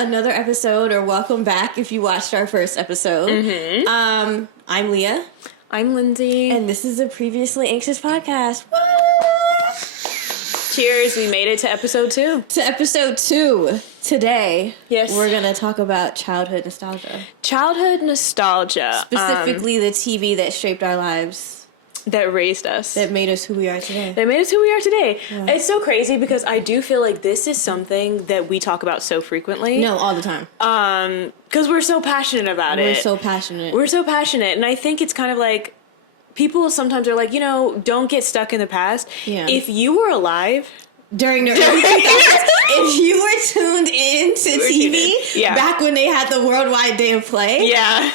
another episode, or welcome back if you watched our first episode. Mm-hmm. I'm Leah. I'm Lindsay. And this is a Previously Anxious Podcast. Cheers, we made it to episode 2. To episode 2. Today, yes, we're going to talk about childhood nostalgia. Childhood nostalgia. Specifically the TV that shaped our lives. That raised us. That made us who we are today. Yeah. It's so crazy because I do feel like this is something that we talk about so frequently. No, all the time. Because we're so passionate about it. We're so passionate. And I think it's kind of like, people sometimes are like, don't get stuck in the past. Yeah. If you were alive during the early 2000s, if you were tuned in to TV back when they had the worldwide day of play,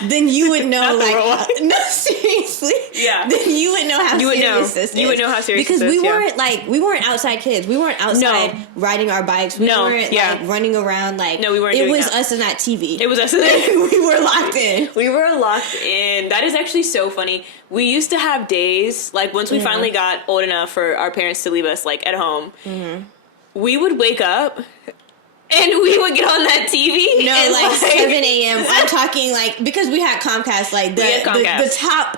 then you would know, no, seriously, then you would know how serious this is. You would know how serious because this is, we weren't outside kids. We weren't outside riding our bikes. We weren't running around we weren't. It was us and that TV. It was us. We were locked in. We were locked in. That is actually so funny. We used to have days once we finally got old enough for our parents to leave us at home. Mm-hmm. We would wake up and we would get on that TV. No, and 7 a.m. I'm talking because we had Comcast. The top.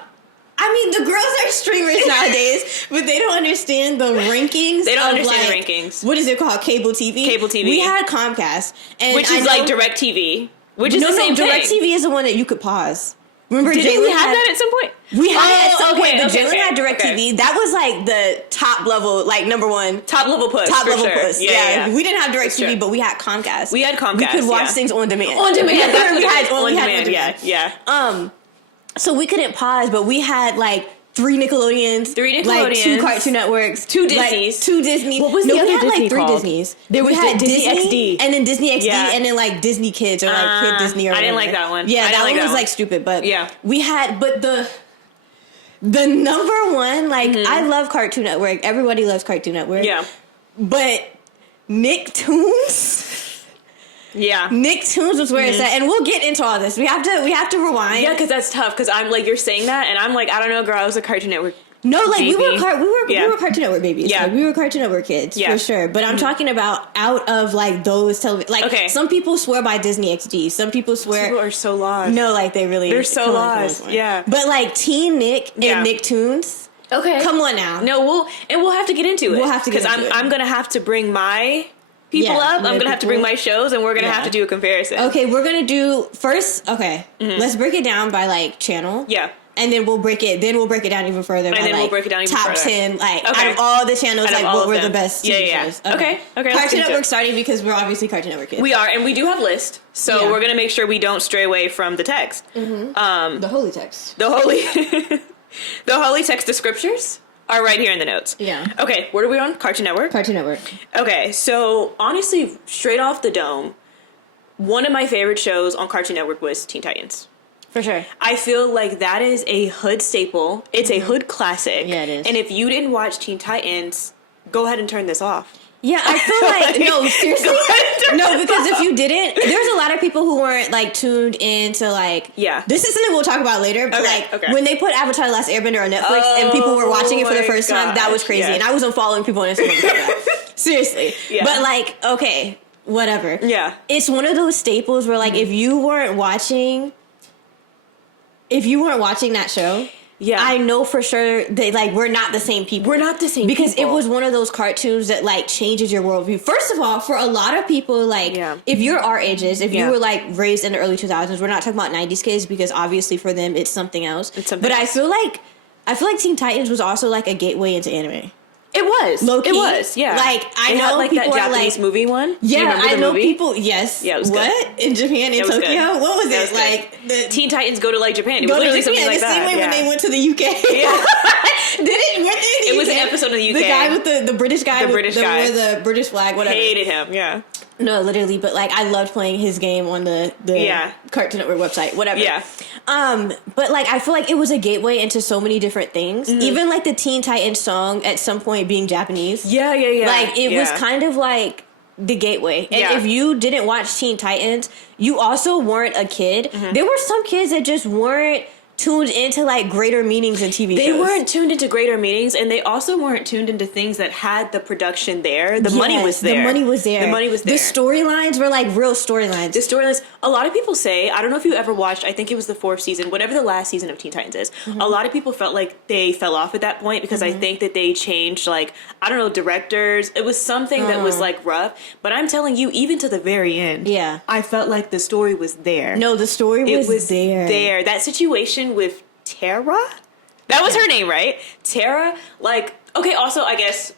I mean, the girls are streamers nowadays, but they don't understand the rankings. They don't understand the rankings. What is it called? Cable TV? Cable TV. We had Comcast. Which is DirecTV. Which is the same thing. DirecTV is the one that you could pause. Remember, Didn't we have that at some point? We had it at some point, but Jalen had DirecTV. Okay. That was the top level, number one. Top level push. Yeah. We didn't have DirecTV, but we had Comcast. We had Comcast. We could watch things on demand. On demand. That's what we had on demand. Yeah. So we couldn't pause, but we had 3 Nickelodeons, 2 Cartoon Networks, 2 Disneys, 2 Disney. What was the other Disney 3 called? Disneys. There was Disney XD, and then Disney XD, and then Disney Kids or Kid Disney. Or I didn't like that one. Yeah, that one was stupid, but we had. But the number one, I love Cartoon Network. Everybody loves Cartoon Network. Yeah, but Nicktoons. Yeah, Nicktoons was where it's at, and we'll get into all this. We have to rewind. Yeah, because that's tough. Because I'm you're saying that, and I'm I don't know, girl. I was a Cartoon Network. No, baby. we were Cartoon Network babies. Yeah, we were Cartoon Network kids for sure. But I'm talking about out of those television. Some people swear by Disney XD. Some people swear. People are so lost. No, they're so lost. Yeah, but Teen Nick and Nicktoons. Okay, come on now. No, we'll have to get into it. We'll have to get into it because I'm gonna have to bring my people up. I'm going to have to bring my shows, and we're going to have to do a comparison. Okay, we're going to do first. Okay, let's break it down by channel. Yeah. And then we'll break it down even further. And then we'll break it down even top further. 10, out of all the channels, what were the best TV shows. Okay. Cartoon Network starting because we're obviously Cartoon Network kids. We are, and we do have lists, so we're going to make sure we don't stray away from the text. Mm-hmm. The holy text. The holy text, the scriptures are right here in the notes. Yeah. Okay, what are we on? Cartoon Network? Cartoon Network. Okay, so honestly, straight off the dome, one of my favorite shows on Cartoon Network was Teen Titans. For sure. I feel like that is a hood staple. It's a hood classic. Yeah, it is. And if you didn't watch Teen Titans, go ahead and turn this off. Yeah, I feel no, seriously. No, because if you didn't, there's a lot of people who weren't tuned into this is something we'll talk about later, but when they put Avatar: The Last Airbender on Netflix and people were watching it for the first time, that was crazy. And I was unfollowing people on Instagram. Seriously. Yeah. But okay, whatever. Yeah. It's one of those staples where if you weren't watching that show, I know for sure that we're not the same people. We're not the same because people. It was one of those cartoons that changes your worldview. First of all, for a lot of people, if you're our ages, if you were raised in the early 2000s, we're not talking about 90s kids because obviously for them it's something else. I feel like Teen Titans was also a gateway into anime. It was. Low-key. It was, yeah. I know had, people that Japanese movie one. Yeah, I know movie? People. Yes. Yeah, it was what? Good. In Japan, in Tokyo? Good. What was it? The Teen Titans go to Japan. It was literally something like that. The same way when they went to the UK. Yeah. It was an episode in the UK. The guy with the British guy. The British guy. With the British flag, whatever. Hated him, yeah. No, literally, but I loved playing his game on the Cartoon Network website, whatever. Yeah. But I feel like it was a gateway into so many different things. Mm-hmm. Even the Teen Titans song at some point being Japanese. Yeah. It was kind of the gateway. And if you didn't watch Teen Titans, you also weren't a kid. Mm-hmm. There were some kids that just weren't tuned into like greater meanings in TV shows. They weren't tuned into greater meanings, and they also weren't tuned into things that had the production there. The money was there. The money was there. The money was there. The storylines were like real storylines. The storylines. A lot of people say, I don't know if you ever watched, I think it was the 4th season, whatever the last season of Teen Titans is. Mm-hmm. A lot of people felt like they fell off at that point because I think that they changed, like, I don't know, directors. It was something that was like rough. But I'm telling you, even to the very end, I felt like the story was there. No, the story was there. That situation with Tara? That was her name, right? Tara? Like, okay, also, I guess,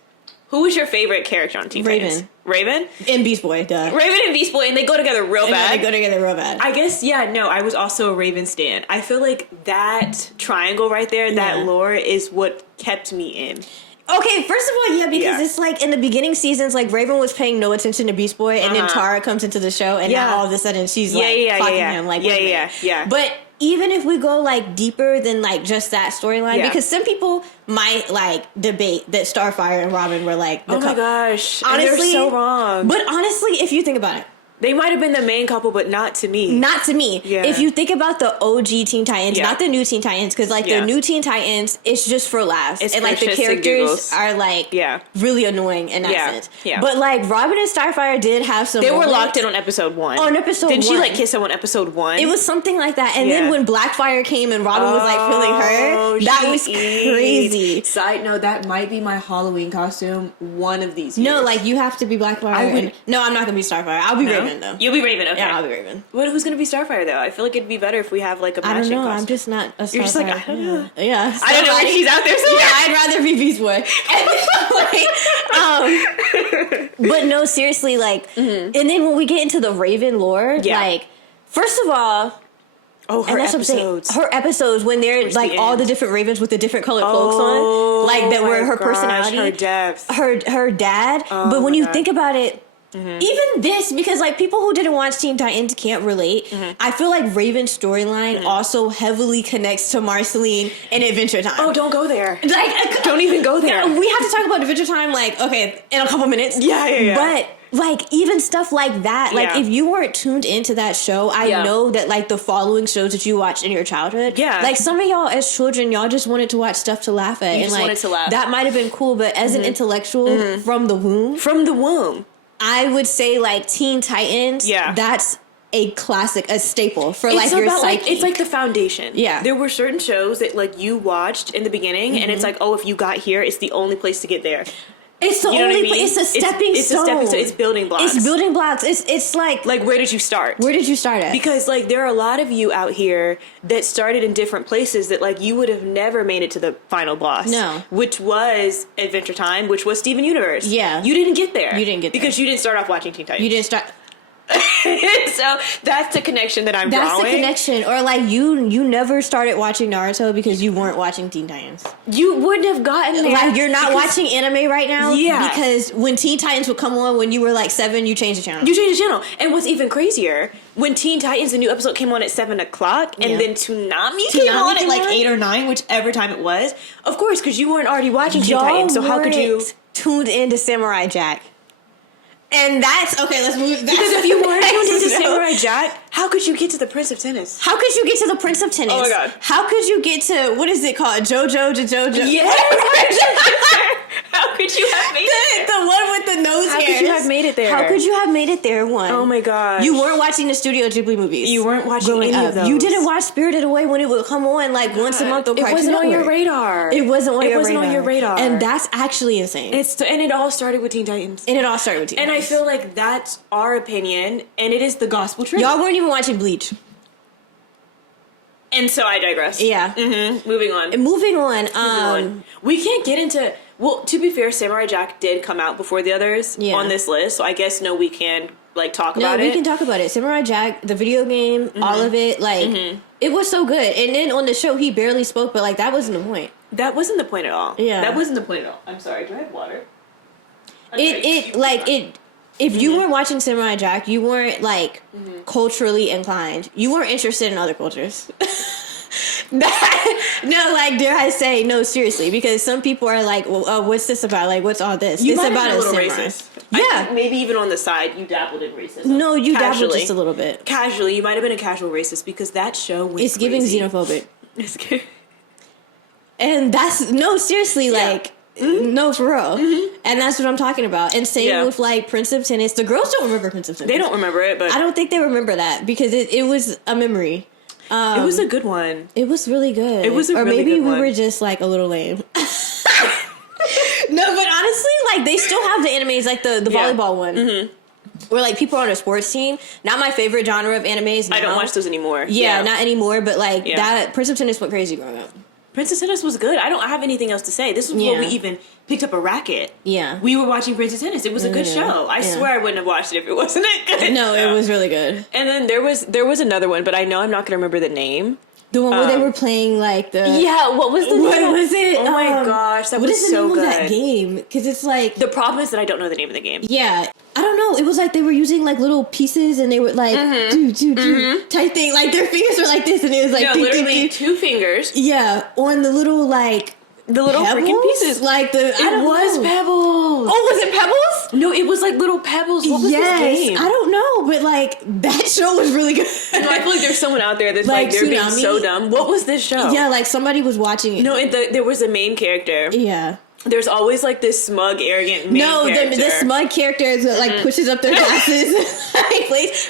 who was your favorite character on Teen Titans? Raven? And Beast Boy, duh. Raven and Beast Boy, and they go together real bad. They go together real bad. I guess, I was also a Raven stan. I feel like that triangle right there, that lore, is what kept me in. Okay, first of all, because it's like in the beginning seasons, like Raven was paying no attention to Beast Boy, and then Tara comes into the show, and now all of a sudden she's like clocking him. Like, But even if we go like deeper than like just that storyline, because some people might like debate that Starfire and Robin were like, oh my gosh, honestly, they're so wrong. But honestly, if you think about it, they might have been the main couple, but not to me. Not to me. Yeah. If you think about the OG Teen Titans, not the new Teen Titans, because like the new Teen Titans, it's just for laughs. It's and like the characters are like really annoying in that sense. Yeah. But like Robin and Starfire did have some. They were locked in on episode 1. On episode 1. Didn't she like kiss him on episode 1? It was something like that. And then when Blackfire came and Robin was like feeling her, that was crazy. Side note, that might be my Halloween costume one of these years. No, like you have to be Blackfire. No, I'm not going to be Starfire. I'll be Raven though. You'll be Raven. Okay. Yeah, I'll be Raven. Who's gonna be Starfire though? I feel like it'd be better if we have like a matching costume. I'm just not a Starfire. You're just like, I don't know. Yeah. I don't know if she's out there somewhere. Yeah, I'd rather be Beast Boy. But no, seriously, like, and then when we get into the Raven lore, like, first of all, her episodes. Her episodes when they're like all the different Ravens with the different colored cloaks on, like that were her personality, her depth, her dad. But when you think about it. Even this, because like people who didn't watch Teen Titans can't relate. I feel like Raven's storyline also heavily connects to Marceline and Adventure Time. Oh, don't go there. Like, don't even go there. We have to talk about Adventure Time, like, okay, in a couple minutes. Yeah. But like even stuff like that, like if you weren't tuned into that show, I know that like the following shows that you watched in your childhood, like some of y'all as children, y'all just wanted to watch stuff to laugh at, and like wanted to laugh. That might have been cool, but as an intellectual from the womb. I would say like Teen Titans. Yeah, that's a classic, a staple for like your psyche. Like, it's like the foundation. Yeah, there were certain shows that like you watched in the beginning, and it's like, oh, if you got here, it's the only place to get there. It's the only place. It's a stepping stone. It's building blocks. It's building blocks. It's like where did you start? Where did you start at? Because like there are a lot of you out here that started in different places that like you would have never made it to the final boss. No, which was Adventure Time, which was Steven Universe. Yeah, you didn't get there. Because you didn't start off watching Teen Titans. You didn't start. So that's the connection that I'm drawing. That's the connection. Or like you never started watching Naruto because you weren't watching Teen Titans. You wouldn't have gotten there. Like you're not watching anime right now. Yeah. Because when Teen Titans would come on when you were like 7, you changed the channel. And what's even crazier, when Teen Titans, the new episode came on at 7 o'clock, and then Toonami came on at like 8 or 9, whichever time it was. Of course, because you weren't already watching Teen Titans, so how could you tuned into Samurai Jack? And that's okay. Let's move. Because if you weren't tuned into Samurai Jack, how could you get to the Prince of Tennis? How could you get to the Prince of Tennis? Oh my god! How could you get to what is it called? JoJo. Yeah. How could you have made it there? The one with the nose hairs. How could you have made it there? How could you have made it there? One. Oh my god! You weren't watching the Studio Ghibli movies. You weren't watching any of those. You didn't watch Spirited Away when it would come on like once a month on Cartoon Network. on your radar. It wasn't on your radar. And that's actually insane. And it all started with Teen Titans. And I feel like that's our opinion, and it is the gospel truth. Y'all weren't even watching Bleach. And so I digress. Yeah. Moving on. We can't get into... Well, to be fair, Samurai Jack did come out before the others on this list, so I guess we can talk about it. No, we can talk about it. Samurai Jack, the video game, all of it, it was so good. And then on the show, he barely spoke, but that wasn't the point. That wasn't the point at all. Yeah. That wasn't the point at all. I'm sorry, do I have water? If you weren't watching Samurai Jack, you weren't culturally inclined. You weren't interested in other cultures. Dare I say, no, seriously, because some people are like, well, what's this about? What's all this? It's about a little samurai. Racist. Yeah. Maybe even on the side, you dabbled in racism. No, you dabbled just a little bit. Casually, you might have been a casual racist because that show was It's giving xenophobic. It's good. And that's, no, seriously, like, no, for real. And that's what I'm talking about. And same with, like, Prince of Tennis. The girls don't remember Prince of Tennis. They don't remember it, but... I don't think they remember that because it was a memory. It was a good one. It was really good. It was a really good one. Or maybe we were just, like, a little lame. No, but honestly, like, they still have the animes, like, the volleyball one. Where, like, people are on a sports team. Not my favorite genre of animes now. I don't watch those anymore. Yeah, not anymore, but, like, that Prince of Tennis went crazy growing up. Princess Tennis was good. I don't have anything else to say. This was before we even picked up a racket. Yeah. We were watching Princess Tennis. It was a good show. I swear I wouldn't have watched it if it wasn't good. No, it was really good. And then there was another one, but I know I'm not going to remember the name. The one where they were playing, like, the... Yeah, what was the name? What was it? Oh my gosh, that was so good. What is the name of that game? Because it's like... The problem is that I don't know the name of the game. Yeah. I don't know. It was like they were using, like, little pieces and they would, like, type thing. Like, their fingers were like this and it was like... No, literally 2 fingers. Yeah. On the little, like... The little freaking pieces. Like, the... It was Pebbles. Oh, was it Pebbles? No, it was like little Pebbles. What was this game? I don't know, but, like, that show was really good. No, I feel like there's someone out there that's like they're being so dumb. What was this show? Yeah, like, somebody was watching it. No, there was a main character. Yeah. There's always, like, this smug, arrogant main character. The smug character that, like, pushes up their glasses.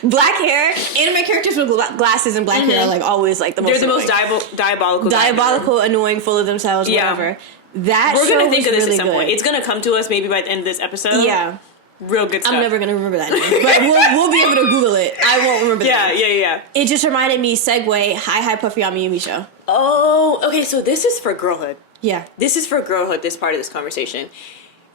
Black hair. Anime characters with glasses and black hair are, like, always, like, the most annoying. They're the most diabolical. Diabolical, annoying, full of themselves, whatever. That We're going to think of this really at some point. It's going to come to us maybe by the end of this episode. Yeah. Real good stuff. I'm never going to remember that name. But we'll be able to Google it. I won't remember that. Yeah. It just reminded me, segue, Hi Puffy on Mayumi show. Oh, okay, so this is for girlhood. Yeah. This is for girlhood, this part of this conversation.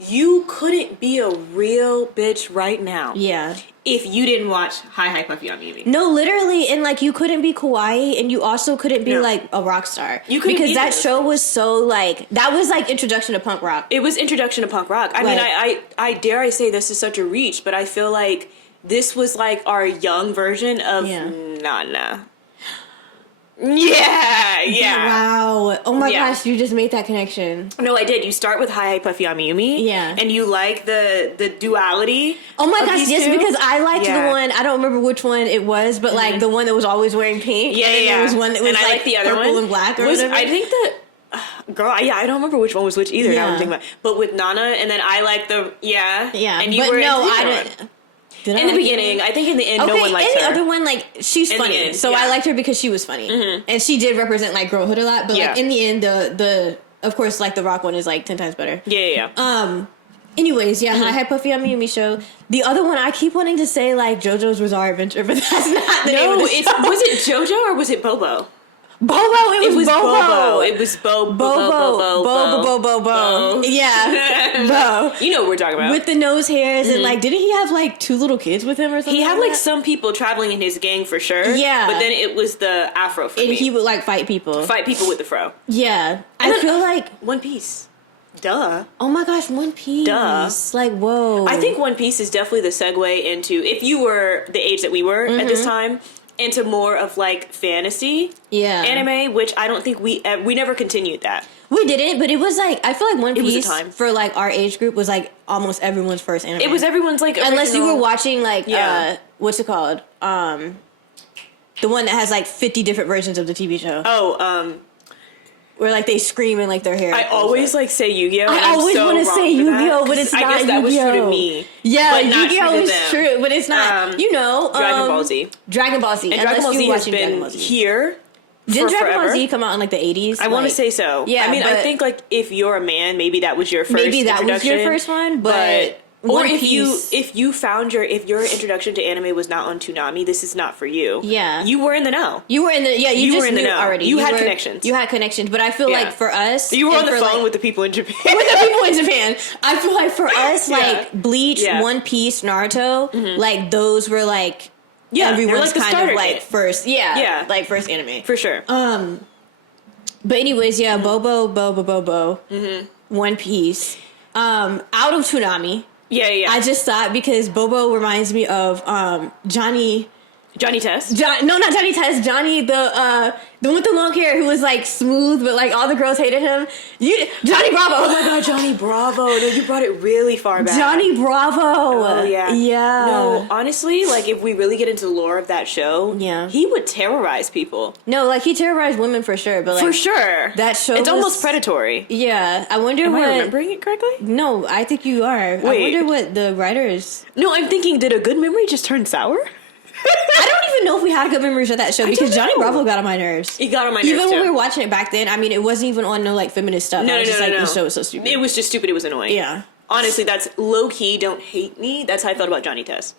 You couldn't be a real bitch right now. Yeah. If you didn't watch Hi Puffy on Mayumi. No, literally, and, like, you couldn't be kawaii, and you also couldn't be, like, a rock star. You couldn't because that show was so, like, that was, like, introduction to punk rock. It was introduction to punk rock. I mean, I dare I say this is such a reach, but I feel like this was, like, our young version of Nana. Yeah. Wow. Oh my gosh, you just made that connection. No, I did. You start with Hi Puffy on Mayumi. Yeah. And you like the duality. Oh my gosh, yes, because I liked the one, I don't remember which one it was, but like the one that was always wearing pink. Yeah, and there was one that was like like the other purple one. and black or whatever. I think that girl, I don't remember which one was which either. Now I'm thinking about, but with Nana, and then I like the and you but were no, into I didn't. In the beginning, I think in the end, no one liked her. And the other one, like, she's funny. So I liked her because she was funny. And she did represent, like, girlhood a lot. But, like, in the end, the of course, like, the rock one is, like, 10 times better. Yeah. Anyways, Hi Puffy on Mayumi show. The other one, I keep wanting to say, like, JoJo's Bizarre Adventure, but that's not the name of the show. Was it JoJo or was it Bobo? Bobo, it was Bobo. It was Bobo. Yeah, Bo. You know what we're talking about. With the nose hairs and like, didn't he have like 2 little kids with him or something? He had like some people traveling in his gang for sure. Yeah, but then it was the afro for me. And he would like fight people with the fro. Yeah, I feel like One Piece. Duh. Oh my gosh, One Piece. Duh. Like, whoa. I think One Piece is definitely the segue into, if you were the age that we were at this time, into more of like fantasy anime, which I don't think we never continued that. We didn't, but it was like, I feel like One Piece for like our age group was like almost everyone's first anime. It was everyone's like original. Unless you were watching like what's it called? The one that has like 50 different versions of the TV show. Where like they scream and like their hair. I always like say Yu-Gi-Oh! I always want to say Yu-Gi-Oh! But it's not Yu-Gi-Oh! I guess that was true to me. Yeah, Yu-Gi-Oh! is true, but it's not. Dragon Ball Z. Dragon Ball Z. And Dragon Ball Z has been here. Did Dragon Ball Z come out in like the 80s? I want to say so. Yeah, I mean, I think like if you're a man, maybe that was your first. Maybe that was your first one, but. Or if you found your introduction to anime was not on Toonami, this is not for you. Yeah, you were in the know. You were in the you just were in the know already. You had connections. You had connections, but I feel like for us, you were on the phone with the people in Japan. With the people in Japan, I feel like for us, like Bleach, One Piece, Naruto, like those were like everyone's like kind of like first, like first anime for sure. But anyways, Bobo, One Piece, out of Toonami. Yeah. I just thought because Bobo reminds me of Johnny Johnny Test? No, not Johnny Test. Johnny, the one with the long hair who was like smooth, but like all the girls hated him. Johnny Bravo. Oh my God, Johnny Bravo. No, you brought it really far back. Johnny Bravo. Oh, yeah. Yeah. No, honestly, like if we really get into the lore of that show, he would terrorize people. No, like he terrorized women for sure, but like. For sure. That show It's almost predatory. Yeah. I wonder Am what. I remembering it correctly? No, I think you are. Wait. I wonder what the writers. No, I'm thinking, did a good memory just turn sour? I don't even know if we had good memories of that show because Johnny Bravo got on my nerves. He got on my nerves even when too. we were watching it back then. I mean, it wasn't even on no like feminist stuff. No. The show was so stupid. It was just stupid. It was annoying. Yeah. Honestly, that's low key. Don't hate me. That's how I felt about Johnny Test.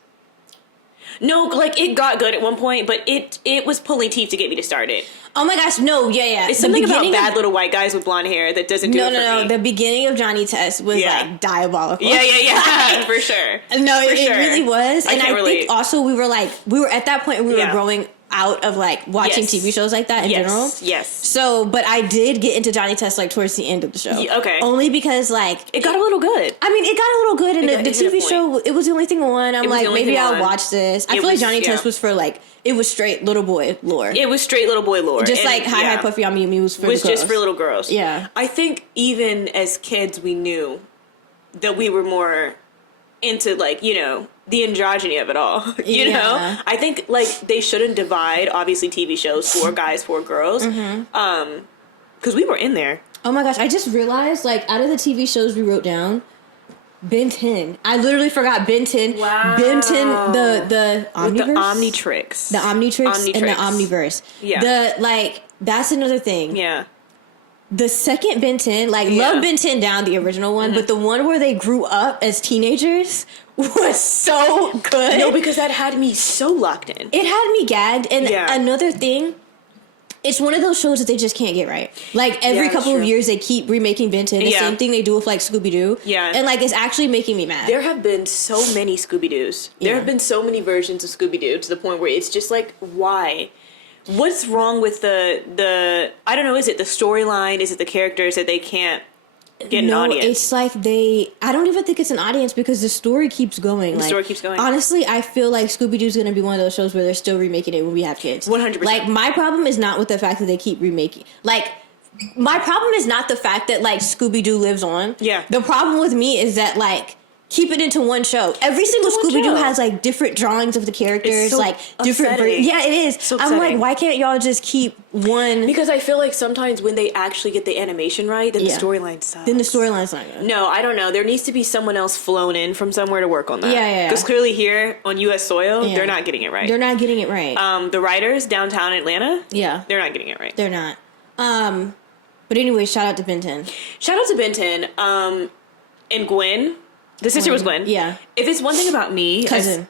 No, like it got good at one point, but it was pulling teeth to get me to start it. Oh my gosh, no, yeah. It's something about bad little white guys with blonde hair that doesn't do it for me. No. The beginning of Johnny Test was like diabolical. Yeah, for sure. No, it really was. And I relate. think also we were at that point we were growing out of like watching TV shows like that in general. Yes. So, but I did get into Johnny Test like towards the end of the show. Okay. Only because like it got a little good. I mean, it got a little good, and the TV show, it was the only thing on. I'm like, maybe I'll watch this. I feel like Johnny Test was for like, it was straight little boy lore. It was straight little boy lore. Just like Hi Puffy on Me was for just for little girls. Yeah. I think even as kids we knew that we were more into like, you know, the androgyny of it all. You know? I think like they shouldn't divide obviously TV shows for guys, for girls. Because we were in there. Oh my gosh, I just realized like out of the TV shows we wrote down, Ben 10. I literally forgot Ben 10. Wow. Ben 10, the Omniverse. With the Omnitrix. The Omnitrix and the Omniverse. Yeah. That's another thing. Yeah. The second Ben 10, love Ben 10 down, the original one, but the one where they grew up as teenagers was so good. No, because that had me so locked in. It had me gagged. And another thing, it's one of those shows that they just can't get right. Like, every couple of years, they keep remaking Ben 10. The same thing they do with, like, Scooby-Doo. Yeah. And, like, it's actually making me mad. There have been so many Scooby-Doos. There have been so many versions of Scooby-Doo to the point where it's just like, why? What's wrong with the I don't know, is it the storyline? Is it the characters that they can't get an audience? No, it's like I don't even think it's an audience because the story keeps going. The story keeps going. Honestly, I feel like Scooby-Doo's going to be one of those shows where they're still remaking it when we have kids. 100%. Like, my problem is not with the fact that they keep remaking. Like, my problem is not the fact that, like, Scooby-Doo lives on. Yeah. The problem with me is that, like, keep it into one show. Every single Scooby-Doo has like different drawings of the characters, so like different. Yeah, it is. So I'm like, why can't y'all just keep one? Because I feel like sometimes when they actually get the animation right, then the storyline sucks. Then the storyline's not good. No, I don't know. There needs to be someone else flown in from somewhere to work on that. Yeah. Because clearly here on U.S. soil, they're not getting it right. They're not getting it right. The writers downtown Atlanta, they're not getting it right. They're not. But anyway, shout out to Ben 10. Shout out to Ben 10. And Gwen. The sister was Gwen. Yeah. If it's one thing about me... Cousin.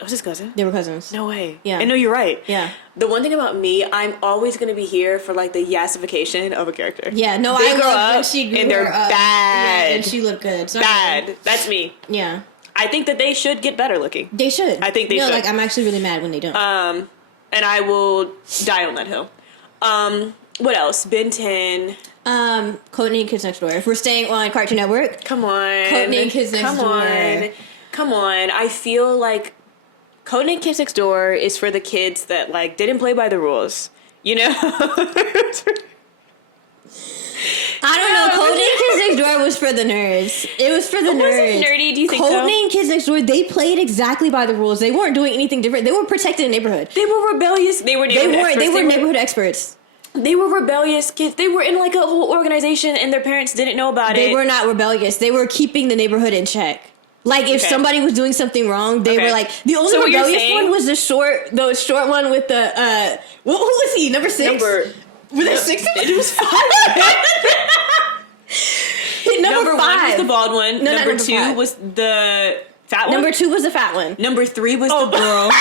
Was his cousin? They were cousins. No way. Yeah. I know you're right. Yeah. The one thing about me, I'm always going to be here for like the yassification of a character. Yeah, no, they I grow love up when she grew and they're up. bad. Yeah, and she looked good. Sorry. Bad. That's me. Yeah. I think that they should get better looking. They should. I think they should. No, like, I'm actually really mad when they don't. And I will die on that hill. What else? Ben 10... Codename Kids Next Door. If we're staying on Cartoon Network. Come on. Codename Kids Next Door. Come on. I feel like Codename Kids Next Door is for the kids that like didn't play by the rules. You know? I don't know. Codename Kids Next Door was for the nerds. It was for the nerds. Was it nerdy? Do you think Codename Kids Next Door, they played exactly by the rules. They weren't doing anything different. They were protecting the neighborhood. They were rebellious. They were neighborhood experts. They were rebellious kids. They were in like a whole organization and their parents didn't know about it. They were not rebellious. They were keeping the neighborhood in check. Like if somebody was doing something wrong, they were like the only rebellious one was the short one with the who was he? Number 6? Were there 6? It was 5. Number 5 was the bald one. No, number 2 5. was the fat one. Number 2 was the fat one. Number 3 was the girl.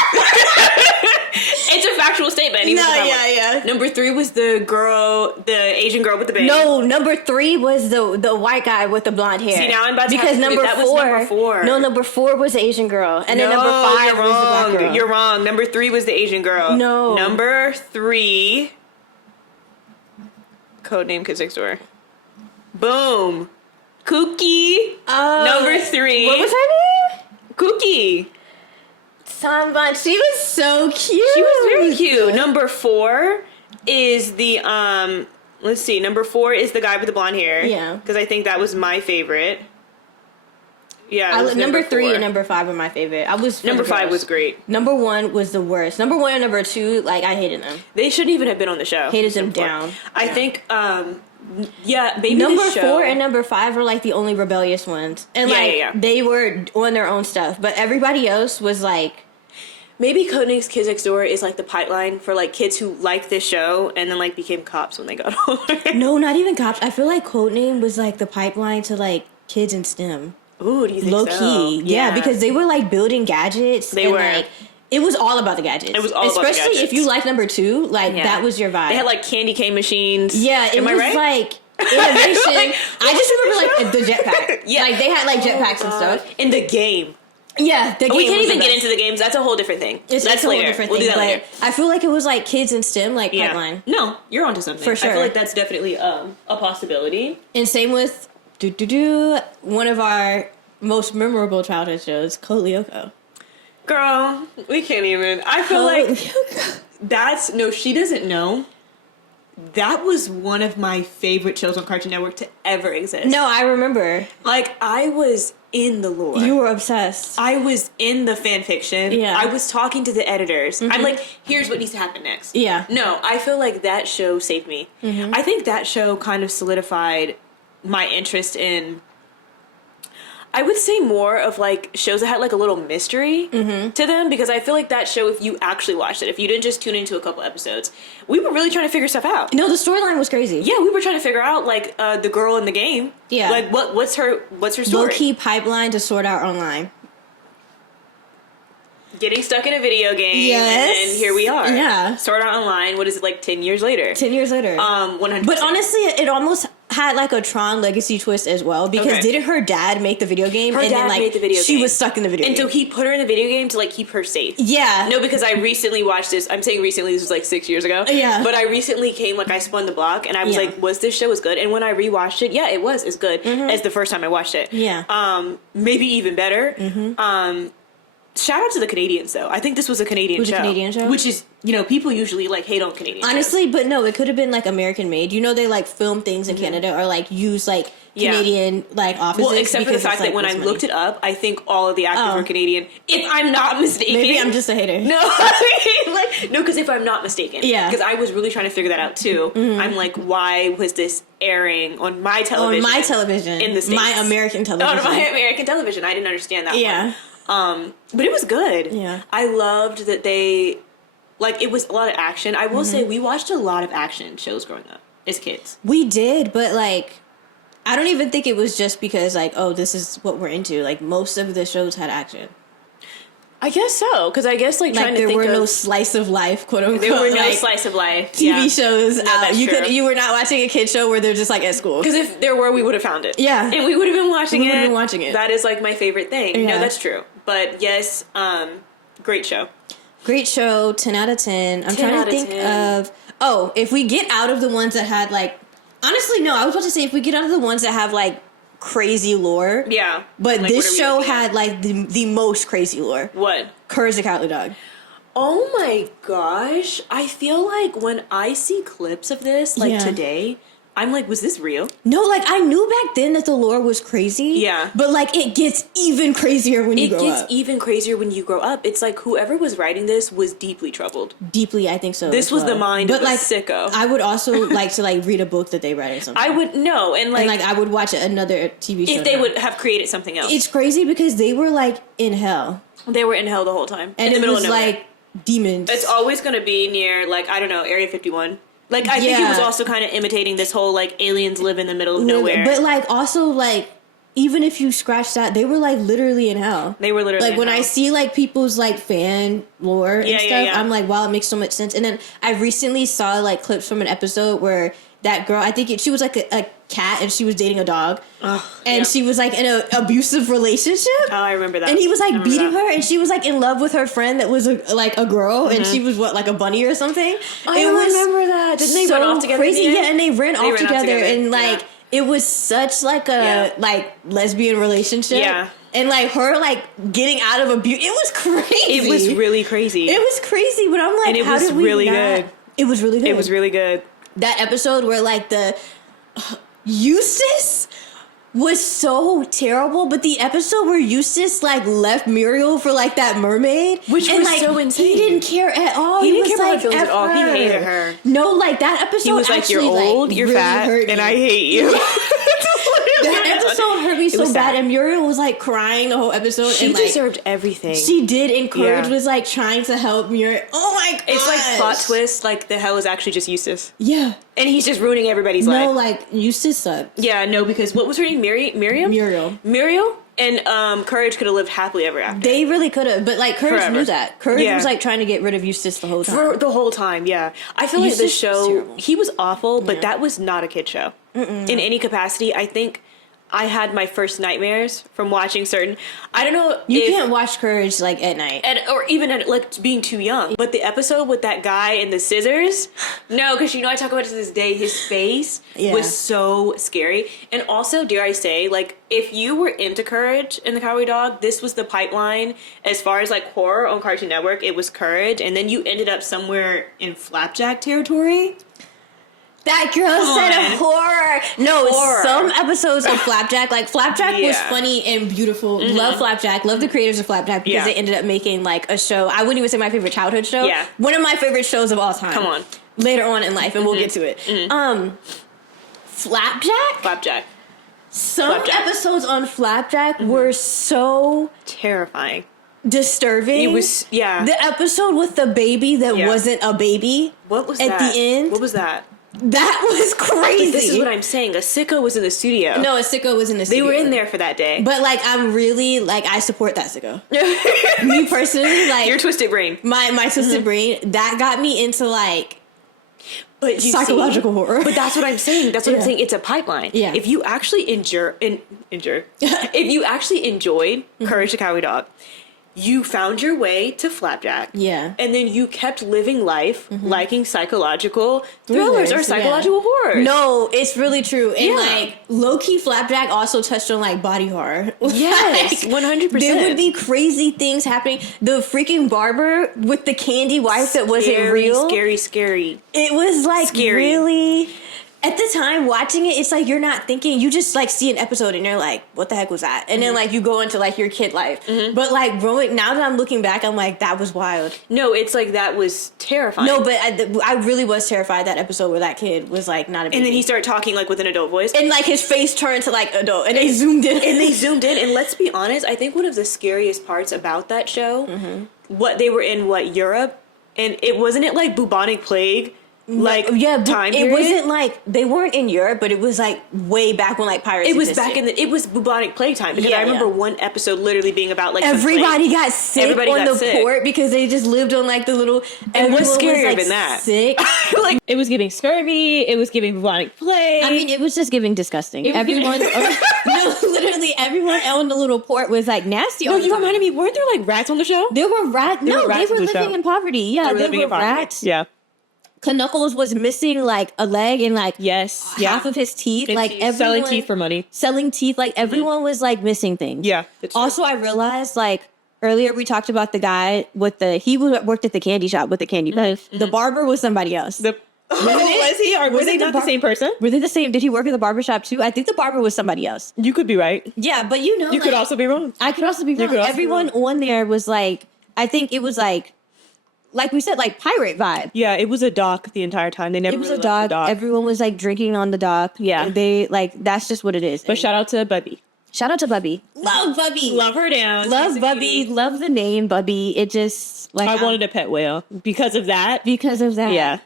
It's a factual statement. Yeah. Number 3 was the girl, the Asian girl with the baby. No, number 3 was the white guy with the blonde hair. See, now I'm about to because that was number 4. No, number 4 was the Asian girl, and then number 5 was the black girl. You're wrong. Number 3 was the Asian girl. No. Number 3. Codename Kids Next Door. Boom. Kooky. Number 3. What was her name? Kooky. Sanban, she was so cute. She was very cute. Number 4 is the let's see. Number 4 is the guy with the blonde hair. Yeah. Because I think that was my favorite. Yeah. Number 3 and number 5 were my favorite. Number 5 was great. Number 1 was the worst. Number 1 and number 2, like, I hated them. They shouldn't even have been on the show. Hated them down. I think, maybe number the show. 4 and number 5 were like the only rebellious ones, and they were on their own stuff. But everybody else was like. Maybe Codename Kids Next Door is like the pipeline for like kids who like this show and then like became cops when they got older. No, not even cops. I feel like Codename was like the pipeline to like kids in STEM. Ooh, do you think low so? Key, yeah, because they were like building gadgets. They were. Like, it was all about the gadgets. It was all about the gadgets. Especially if you like number 2, like that was your vibe. They had like candy cane machines. Yeah, it was right? like innovation. I just remember like the jetpack. Yeah, like they had like jetpacks and stuff in the game. Yeah, the game. We can't even get into the games. That's a whole different thing. That's later. A whole different thing. We'll do that later. I feel like it was like kids in STEM, like pipeline. No, you're onto something. For sure. I feel like that's definitely a possibility. And same with one of our most memorable childhood shows, Code Lyoko. Girl, we can't even. I feel like she doesn't know. That was one of my favorite shows on Cartoon Network to ever exist. No, I remember. Like, I was in the lore. You were obsessed. I was in the fan fiction. Yeah. I was talking to the editors. I'm like, here's what needs to happen next. Yeah. No, I feel like that show saved me. I think that show kind of solidified my interest in, I would say, more of like shows that had like a little mystery to them, because I feel like that show, if you actually watched it, if you didn't just tune into a couple episodes, we were really trying to figure stuff out. No, the storyline was crazy. Yeah, we were trying to figure out like the girl in the game. Yeah, like what's her story? Low-key pipeline to sort out online. Getting stuck in a video game, yes, and here we are. Yeah, Sword Art Online. What is it, like 10 years later? 10 years later. 100%. But honestly, it almost had like a Tron Legacy twist as well, because didn't her dad make the video game? Her dad made the video game. She was stuck in the video game. And so he put her in the video game to like keep her safe. Yeah. No, because I recently watched this. I'm saying recently, this was like 6 years ago. Yeah. But I recently I spun the block and I was like, was this show as good? And when I rewatched it, it was as good as the first time I watched it. Yeah. Maybe even better. Shout out to the Canadians, though. I think this was a Canadian show. Canadian show? Which is, people usually like hate on Canadian honestly, shows. But no, it could have been like American made. They like film things in Canada or like use like Canadian like offices. Well, except for the fact that when I looked it up, I think all of the actors were Canadian. If I'm not mistaken. Maybe I'm just a hater. No, because if I'm not mistaken. Yeah. Because I was really trying to figure that out too. I'm like, why was this airing on my television? On my television. In the States. My American television. On my American television. I didn't understand that one. But it was good. Yeah. I loved that it was a lot of action. I will say we watched a lot of action shows growing up as kids. We did, but like, I don't even think it was just because like, oh, this is what we're into. Like, most of the shows had action. I guess so, because I guess like trying to think there were no slice of life, quote unquote. There were no slice of life TV shows no, out. You were not watching a kid show where they're just like at school. Because if there were, we would have found it. Yeah, and we would have been watching it. That is like my favorite thing. Yeah. No, that's true. But yes, great show. Great show. 10 out of 10. I'm trying to think of. Oh, if we get out of the ones that had like, honestly, no. I was about to say if we get out of the ones that have like crazy lore. Yeah. But like, this show had like the most crazy lore. What? Courage the Cowardly Dog. Oh my gosh. I feel like when I see clips of this, like today, I'm like, was this real? No, like I knew back then that the lore was crazy. Yeah. But like it gets even crazier when you grow up. It gets even crazier when you grow up. It's like whoever was writing this was deeply troubled. Deeply, I think so. This was the mind of a sicko. I would also like to like read a book that they read or something. I would know, and like I would watch another TV show. If they would have created something else. It's crazy because they were like in hell. They were in hell the whole time. And in the middle of nowhere. Like demons. It's always going to be near like, I don't know, Area 51. Like, I think it was also kind of imitating this whole, like, aliens live in the middle of nowhere. But, like, also, like, even if you scratch that, they were, like, literally in hell. They were literally like, when I see, like, people's, like, fan lore and stuff, I'm like, wow, it makes so much sense. And then I recently saw, like, clips from an episode where that girl, I think she was, like, a cat and she was dating a dog. And she was, like, in an abusive relationship. Oh, I remember that. And he was, like, beating her and she was, like, in love with her friend that was, a girl and she was, like, a bunny or something. I remember that. Didn't they run off together? Crazy. Yeah, and they ran off together and, like... It was such like a like lesbian relationship. Yeah. And like her like getting out of abuse, it was crazy. It was really crazy. It was crazy, but I'm like, and it how was did we really not? good. It was really good. It was really good. That episode where like the Eustace was so terrible, but the episode where Eustace like left Muriel for like that mermaid, which was like, so insane. He didn't care at all. He didn't care about like, her feelings at all. He hated her. No, like that episode. He was like, "You're old, you're really fat, and I hate you." That episode hurt me so bad, and Muriel was like crying the whole episode. She and, like, deserved everything. She did, and Courage was like trying to help Muriel. Oh my god! It's like plot twist. Like the hell is actually just Eustace. Yeah, and he's just ruining everybody's life. No, like Eustace sucked. Yeah, no, because what was her name? Miriam. Muriel and Courage could have lived happily ever after. They really could have, but like Courage knew that. Courage was like trying to get rid of Eustace the whole time. For the whole time, yeah. I feel Eustace like the show, he was awful, but that was not a kid show. In any capacity. I think I had my first nightmares from watching certain. I don't know. You can't watch Courage like at night, or even at like being too young. But the episode with that guy and the scissors, no, because I talk about it to this day. His face was so scary, and also, dare I say, like if you were into Courage and the Cowardly Dog, this was the pipeline as far as like horror on Cartoon Network. It was Courage, and then you ended up somewhere in Flapjack territory. That girl said a horror. No, some episodes of Flapjack, like Flapjack was funny and beautiful. Love Flapjack. Love the creators of Flapjack because they ended up making like a show. I wouldn't even say my favorite childhood show. Yeah. One of my favorite shows of all time. Come on. Later on in life, and we'll get to it. Flapjack? Some episodes on Flapjack were so terrifying. Disturbing. It was, the episode with the baby that wasn't a baby. What was at that? The end? What was that? That was crazy. But this is what I'm saying. A sicko was in the studio. No, a sicko was in the studio. They were in there for that day. But like, I'm really like, I support that sicko. Me personally, like your twisted brain. My twisted brain that got me into like, but psychological horror. But that's what I'm saying. That's what I'm saying. It's a pipeline. Yeah. If you actually if you actually enjoyed Courage the Cowardly Dog, you found your way to Flapjack. Yeah. And then you kept living life liking psychological thrillers or psychological horror. No, it's really true. And like low-key Flapjack also touched on like body horror. Yes, 100%. There would be crazy things happening. The freaking barber with the candy wife that wasn't real. Scary. It was like really... At the time watching it, it's like you're not thinking, you just like see an episode and you're like, what the heck was that? And then like you go into like your kid life. But like now that I'm looking back, I'm like, that was wild. No, it's like that was terrifying. No, but I really was terrified that episode where that kid was like not a baby. And then he started talking like with an adult voice. And like his face turned to like adult and they zoomed in. And let's be honest, I think one of the scariest parts about that show, what they were in, Europe, and it wasn't like bubonic plague. Like time period. It wasn't like they weren't in Europe, but it was like way back when like pirates. It was existed. back in it was bubonic plague time because I remember one episode literally being about like everybody got sick on the port because they just lived on like the little. And what's scarier than that? Sick. Like it was giving scurvy. It was giving bubonic plague. I mean, it was just giving disgusting. Everyone, no, literally everyone on the little port was like nasty. No, you reminded me. Weren't there like rats on the show? There were rats. No, they were living in poverty. Yeah, there were rats. Yeah. Knuckles was missing like a leg and like half of his teeth. Like everyone selling teeth for money. Selling teeth. Like everyone was like missing things. Yeah. Also, I realized like earlier we talked about the guy with he worked at the candy shop with the candy knife. The barber was somebody else. Was he or were they not the same person? Were they the same? Did he work at the barber shop too? I think the barber was somebody else. You could be right. Yeah, but you know, you could also be wrong. I could also be wrong. Everyone on there was like, I think it was like we said, like pirate vibe. Yeah, it was a dock the entire time. They never. It was a dock. Everyone was like drinking on the dock. Yeah, they like that's just what it is. But shout out to Bubby. Shout out to Bubby. Love Bubby. Love her down. Love Bubby. Love the name Bubby. It just like I wanted a pet whale because of that. Yeah.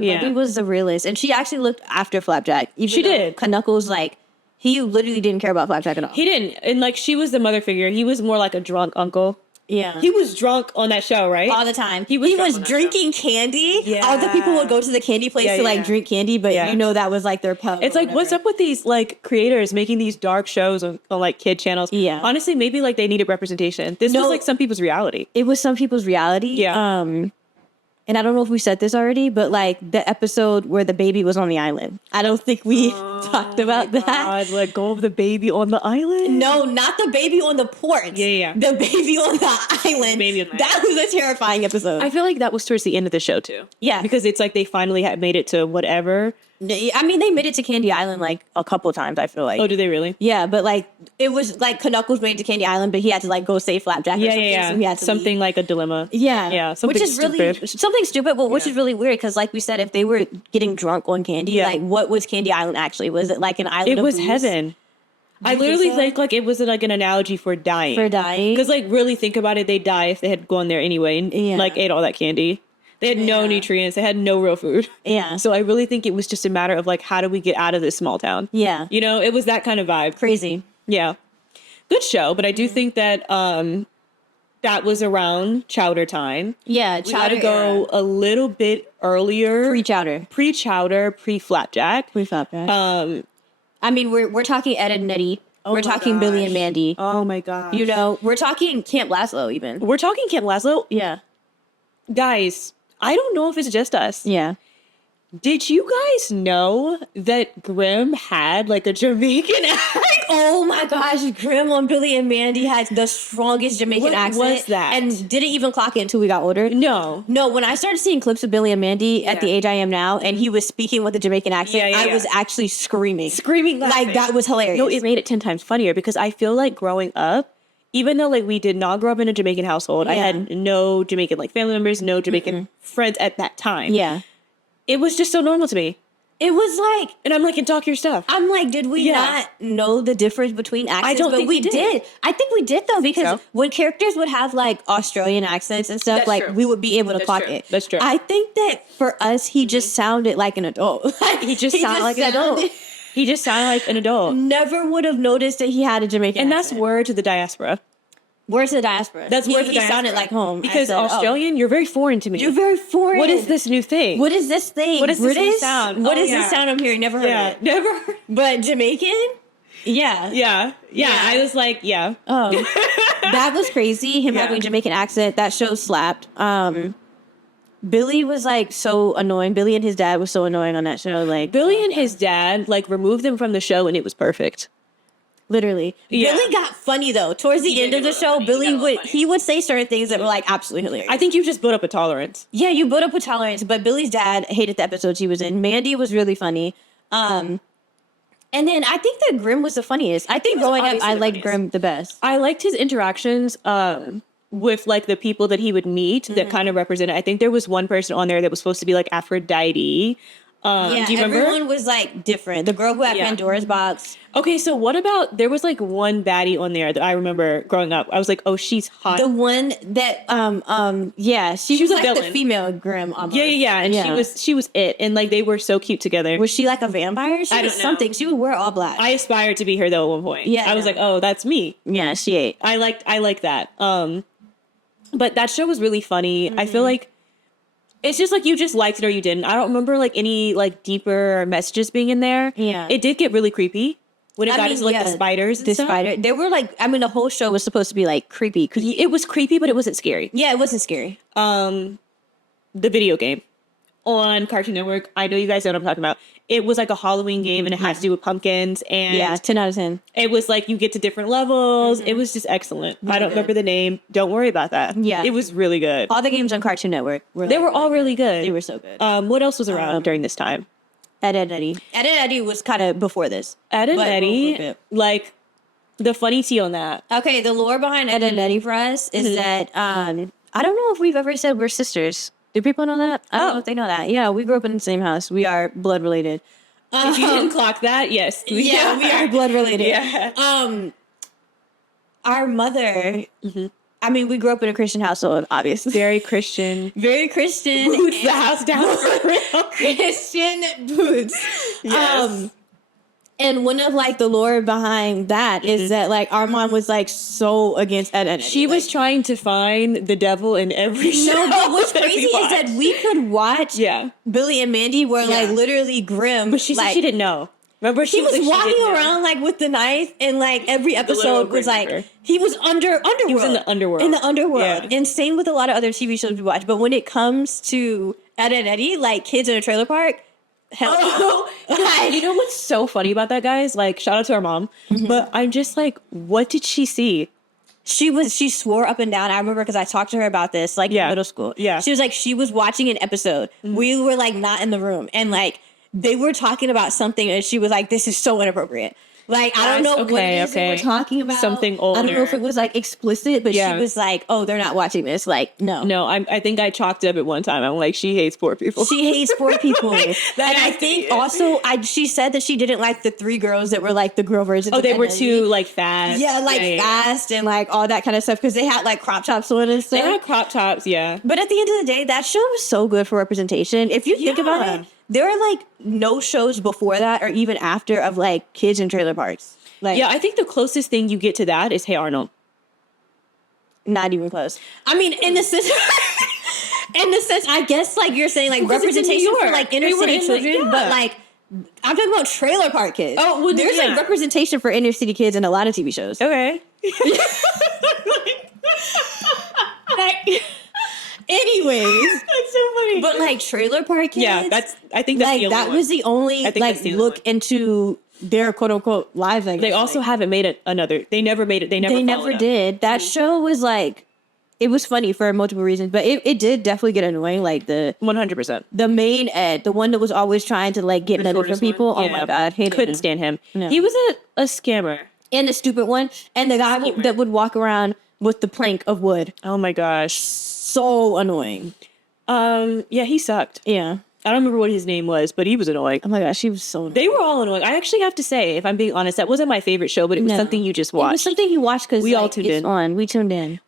Bubby was the realest, and she actually looked after Flapjack. She did. Knuckles like he literally didn't care about Flapjack at all. He didn't, and like she was the mother figure. He was more like a drunk uncle. Yeah. He was drunk on that show, right? All the time. He was drinking candy. Yeah. All the people would go to the candy place to like drink candy, but you know that was like their pub. It's like, what's up with these like creators making these dark shows on like kid channels? Yeah. Honestly, maybe like they needed representation. This was like some people's reality. It was some people's reality. Yeah. and I don't know if we said this already, but like the episode where the baby was on the island. I don't think we talked about that. God, let go of the baby on the island? No, not the baby on the port. Yeah. The baby on the island. That was a terrifying episode. I feel like that was towards the end of the show too. Yeah. Because it's like they finally had made it to whatever. I mean, they made it to Candy Island like a couple of times, I feel like. Oh, did they really? Yeah, but like it was like Knuckles made it to Candy Island, but he had to like go save Flapjack or something. Yeah. So he had to something like a dilemma. Yeah. Something which is stupid. really something stupid, but which is really weird because like we said, if they were getting drunk on candy, like what was Candy Island actually? Was it like an island of was booze? Heaven. I literally think like it was like an analogy for dying. Because like really think about it, they'd die if they had gone there anyway and like ate all that candy. They had no nutrients. They had no real food. Yeah. So I really think it was just a matter of like, how do we get out of this small town? Yeah. You know, it was that kind of vibe. Crazy. Yeah. Good show. But I do think that that was around chowder time. Yeah. We got to go a little bit earlier. Pre-chowder. Pre-Flapjack. Pre-Flapjack. I mean, we're talking Ed and Eddie. We're talking Billy and Mandy. Oh my God. You know, we're talking Camp Laszlo even. We're talking Camp Laszlo? Yeah. Guys, I don't know if it's just us. Yeah. Did you guys know that Grimm had like a Jamaican accent? Oh my gosh, Grimm on Billy and Mandy had the strongest Jamaican accent. What was that? And didn't even clock it until we got older. No, when I started seeing clips of Billy and Mandy at the age I am now, and he was speaking with a Jamaican accent, I was actually screaming. Laughing. Like, that was hilarious. No, it made it 10 times funnier because I feel like growing up, even though like we did not grow up in a Jamaican household, I had no Jamaican like family members, no Jamaican friends at that time. Yeah. It was just so normal to me. It was like, and I'm like, and talk your stuff. I'm like, did we not know the difference between accents? I don't think we did. I think we did though, because when characters would have like Australian accents and stuff, we would be able to clock it. That's true. I think that for us, he just sounded like an adult. He just sounded like an adult. He just sounded like an adult. Never would have noticed that he had a Jamaican accent. And that's word to the diaspora. Word to the diaspora. That's word to the diaspora. He sounded like home. Because Australian, you're very foreign to me. You're very foreign. What is this new thing? What is this thing? What is this new sound? What is this sound I'm hearing? Never heard it. Never heard. But Jamaican? Yeah. I was like, Oh. That was crazy. Him having a Jamaican accent. That show slapped. Billy was like so annoying. Billy and his dad was so annoying on that show. Like Billy and his dad like removed them from the show and it was perfect. Literally. Yeah. Billy got funny though. Towards the end of the show, Billy would say certain things that were like absolutely hilarious. I think you just built up a tolerance. Yeah, you built up a tolerance, but Billy's dad hated the episodes he was in. Mandy was really funny. And then I think that Grimm was the funniest. I think growing up, I liked Grimm the best. I liked his interactions with like the people that he would meet that kind of represented. I think there was one person on there that was supposed to be like Aphrodite. Do you remember? Everyone was like different. The girl who had Pandora's box. Okay, so what about, there was like one baddie on there that I remember growing up. I was like, oh, she's hot. The one that, she was like villain. the female Grimm almost. Yeah, and she was it. And like they were so cute together. Was she like a vampire? She was something. She would wear all black. I aspired to be her though at one point. Yeah. I was like, oh, that's me. Yeah, she ate. I like that. But that show was really funny. I feel like it's just like you just liked it or you didn't. I don't remember like any like deeper messages being in there. Yeah. It did get really creepy when it got into like the spiders and stuff. They were like, I mean, the whole show was supposed to be like creepy. It was creepy, but it wasn't scary. Yeah, it wasn't scary. The video game on Cartoon Network, I know you guys know what I'm talking about. It was like a Halloween game and it had to do with pumpkins. And 10 out of 10. It was like you get to different levels. It was just excellent. I don't remember the name. Don't worry about that. Yeah. It was really good. All the games on Cartoon Network were all really good. They were so good. What else was around during this time? Ed and Eddie. Ed and Eddie was kind of before this. Ed and Eddie, like the funny tea on that. Okay, the lore behind Ed and Eddie for us is that I don't know if we've ever said we're sisters. Do people know that? I don't know if they know that. Yeah, we grew up in the same house. We are blood related. If you didn't clock that, yes. Yeah, we are blood related. Yeah. Our mother, I mean, we grew up in a Christian household, obviously. Very Christian. Very Christian. Boots the house down for real. Christian boots. Yes. And one of like the lore behind that is that like our mom was like so against Ed and Eddie. She was trying to find the devil in every show. No, but what's crazy is that we could watch Yeah. Billy and Mandy were like literally Grimm. But she said she didn't know. Remember, he was walking around like with the knife, and like every episode was like he was underworld. He was in the underworld. Yeah. And same with a lot of other TV shows we watch. But when it comes to Ed and Eddie, like kids in a trailer park, hell. You know what's so funny about that, guys? Like, shout out to our mom. But I'm just like, what did she see? She swore up and down. I remember because I talked to her about this, like in middle school. Yeah. She was like, she was watching an episode. We were like not in the room, and like they were talking about something, and she was like, "This is so inappropriate." Like, I don't know what it is they were talking about. Something older. I don't know if it was like explicit, but she was like, "Oh, they're not watching this." Like, no. No, I think I chalked it up at one time. I'm like, she hates poor people. She hates poor people. And I think also, she said that she didn't like the 3 girls that were like the girl versions. Oh, they were too like fast. Yeah, like fast and like all that kind of stuff because they had like crop tops on and stuff. They had crop tops, yeah. But at the end of the day, that show was so good for representation. If you think about it, there are like no shows before that or even after of like kids in trailer parks. Like, yeah, I think the closest thing you get to that is Hey Arnold. Not even close. I mean, in the sense, I guess like you're saying like representation for like inner city children, but like I'm talking about trailer park kids. Oh, well, there's like representation for inner city kids in a lot of TV shows. Okay. Anyways, that's so funny. But like trailer park kids, yeah, I think that's like the only that one. was the only like look into their quote unquote lives. I guess. They also haven't made another. They never made it. They never did. That show was like, it was funny for multiple reasons, but it did definitely get annoying. Like the 100%. The main Ed, the one that was always trying to like get money from people. Oh my god, couldn't stand him. No. He was a scammer. And the stupid one, and the guy that would walk around with the plank of wood. Oh my gosh, so annoying. Yeah, he sucked. Yeah. I don't remember what his name was, but he was annoying. Oh my gosh, he was so annoying. They were all annoying. I actually have to say, if I'm being honest, that wasn't my favorite show, but it was something you just watched. It was something you watched because we all tuned in. We tuned in.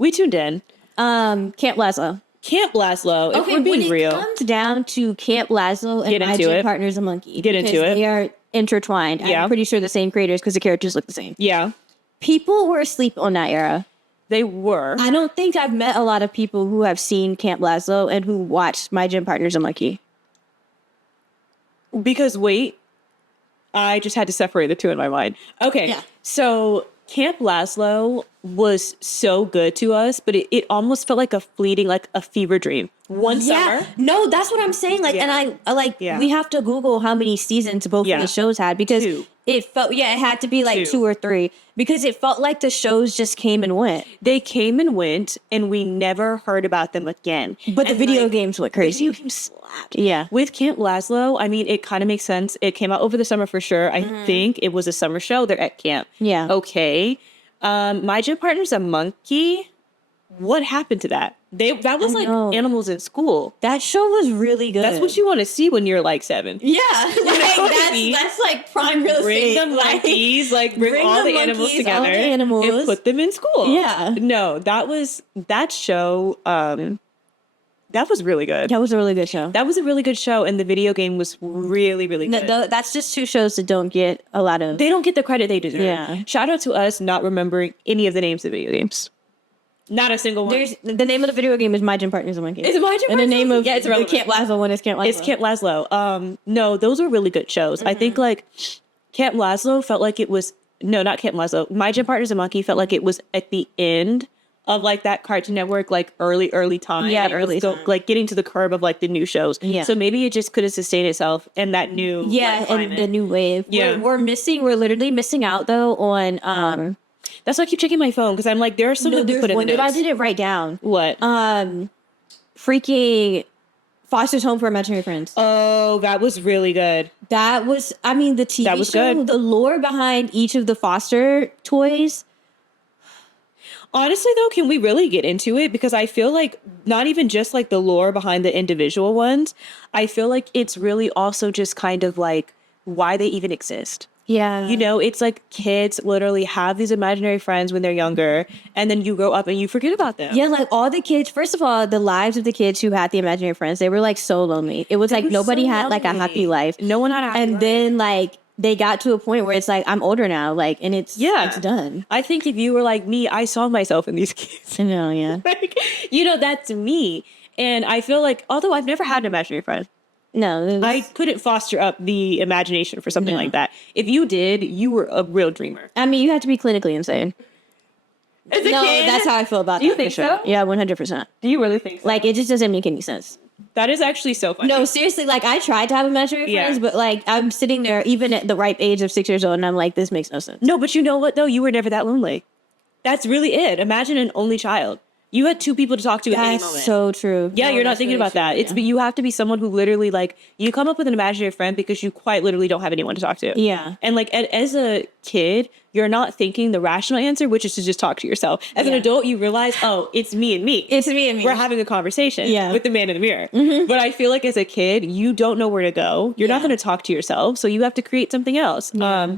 Camp Laszlo. Camp Laszlo. Okay, if we're being when real. It comes down to Camp Laszlo and My Gym Partner's a Monkey. Get into it. They are intertwined. Yeah. I'm pretty sure the same creators because the characters look the same. Yeah. People were asleep on that era. They were. I don't think I've met a lot of people who have seen Camp Laszlo and who watched My Gym Partner's a Monkey. Because wait, I just had to separate the two in my mind. Okay. Yeah. So Camp Laszlo was so good to us, but it almost felt like a fleeting, like a fever dream. One summer. No, that's what I'm saying. Like, and I like, we have to Google how many seasons both of the shows had because it felt, it had to be like 2 or 3 because it felt like the shows just came and went. They came and went and we never heard about them again. But the video games went crazy. Video games slapped. Yeah. With Camp Laszlo, I mean, it kind of makes sense. It came out over the summer for sure. I think it was a summer show. They're at camp. Yeah. Okay. My Gym Partner's a Monkey. What happened to that? That was like animals in school. That show was really good. That's what you want to see when you're like 7. Yeah, that's like prime real estate. Bring the monkeys, like bring all the animals together and put them in school. Yeah. No, that show. That was really good. That was a really good show. That was a really good show, and the video game was really, really good. That's just 2 shows that don't get a lot of. They don't get the credit they deserve. Yeah. Shout out to us not remembering any of the names of video games. Not a single one. The name of the video game is My Gym Partner's a Monkey. Is it My Gym Partner's? And the name of it's the Camp Laszlo one is Camp Laszlo. It's Camp Laszlo. No, those were really good shows. I think like Camp Laszlo felt like it was not Camp Laszlo. My Gym Partner's a Monkey felt like it was at the end of like that Cartoon Network like early time. Yeah, early time. Like getting to the curb of like the new shows. Yeah. So maybe it just could have sustained itself and that new and the new wave. Yeah. We're literally missing out though on that's why I keep checking my phone because I'm like, there are some that we put in the notes. I didn't write down. What? Freaking Foster's Home for Imaginary Friends. Oh, that was really good. That was, I mean, the TV show, good. The lore behind each of the Foster toys. Honestly, though, can we really get into it? Because I feel like not even just like the lore behind the individual ones. I feel like it's really also just kind of like why they even exist. Yeah. You know, it's like kids literally have these imaginary friends when they're younger, and then you grow up and you forget about them. Yeah, like all the kids, first of all, the lives of the kids who had the imaginary friends, they were like so lonely. It was like nobody had like a happy life. No one had a happy life. And then like they got to a point where it's like, I'm older now, like, and it's done. I think if you were like me, I saw myself in these kids. I know, like, that's me. And I feel like, although I've never had an imaginary friend, No, I couldn't foster up the imagination for something like that. If you did, you were a real dreamer. I mean, you have to be clinically insane. As a kid? That's how I feel about Do you think so? Yeah, 100%. Do you really think so? Like, it just doesn't make any sense. That is actually so funny. No, seriously, like, I tried to have imaginary friends, but, like, I'm sitting there, even at the ripe age of 6 years old, and I'm like, this makes no sense. No, but you know what, though? You were never that lonely. That's really it. Imagine an only child. You had two people to talk to at any moment. That's so true. Yeah, you're not thinking about that. But you have to be someone who literally, like, you come up with an imaginary friend because you quite literally don't have anyone to talk to. Yeah. And, like, as a kid, you're not thinking the rational answer, which is to just talk to yourself. As an adult, you realize, oh, it's me and me. It's me and me. We're having a conversation with the man in the mirror. Mm-hmm. But I feel like as a kid, you don't know where to go. You're not going to talk to yourself, so you have to create something else. Yeah.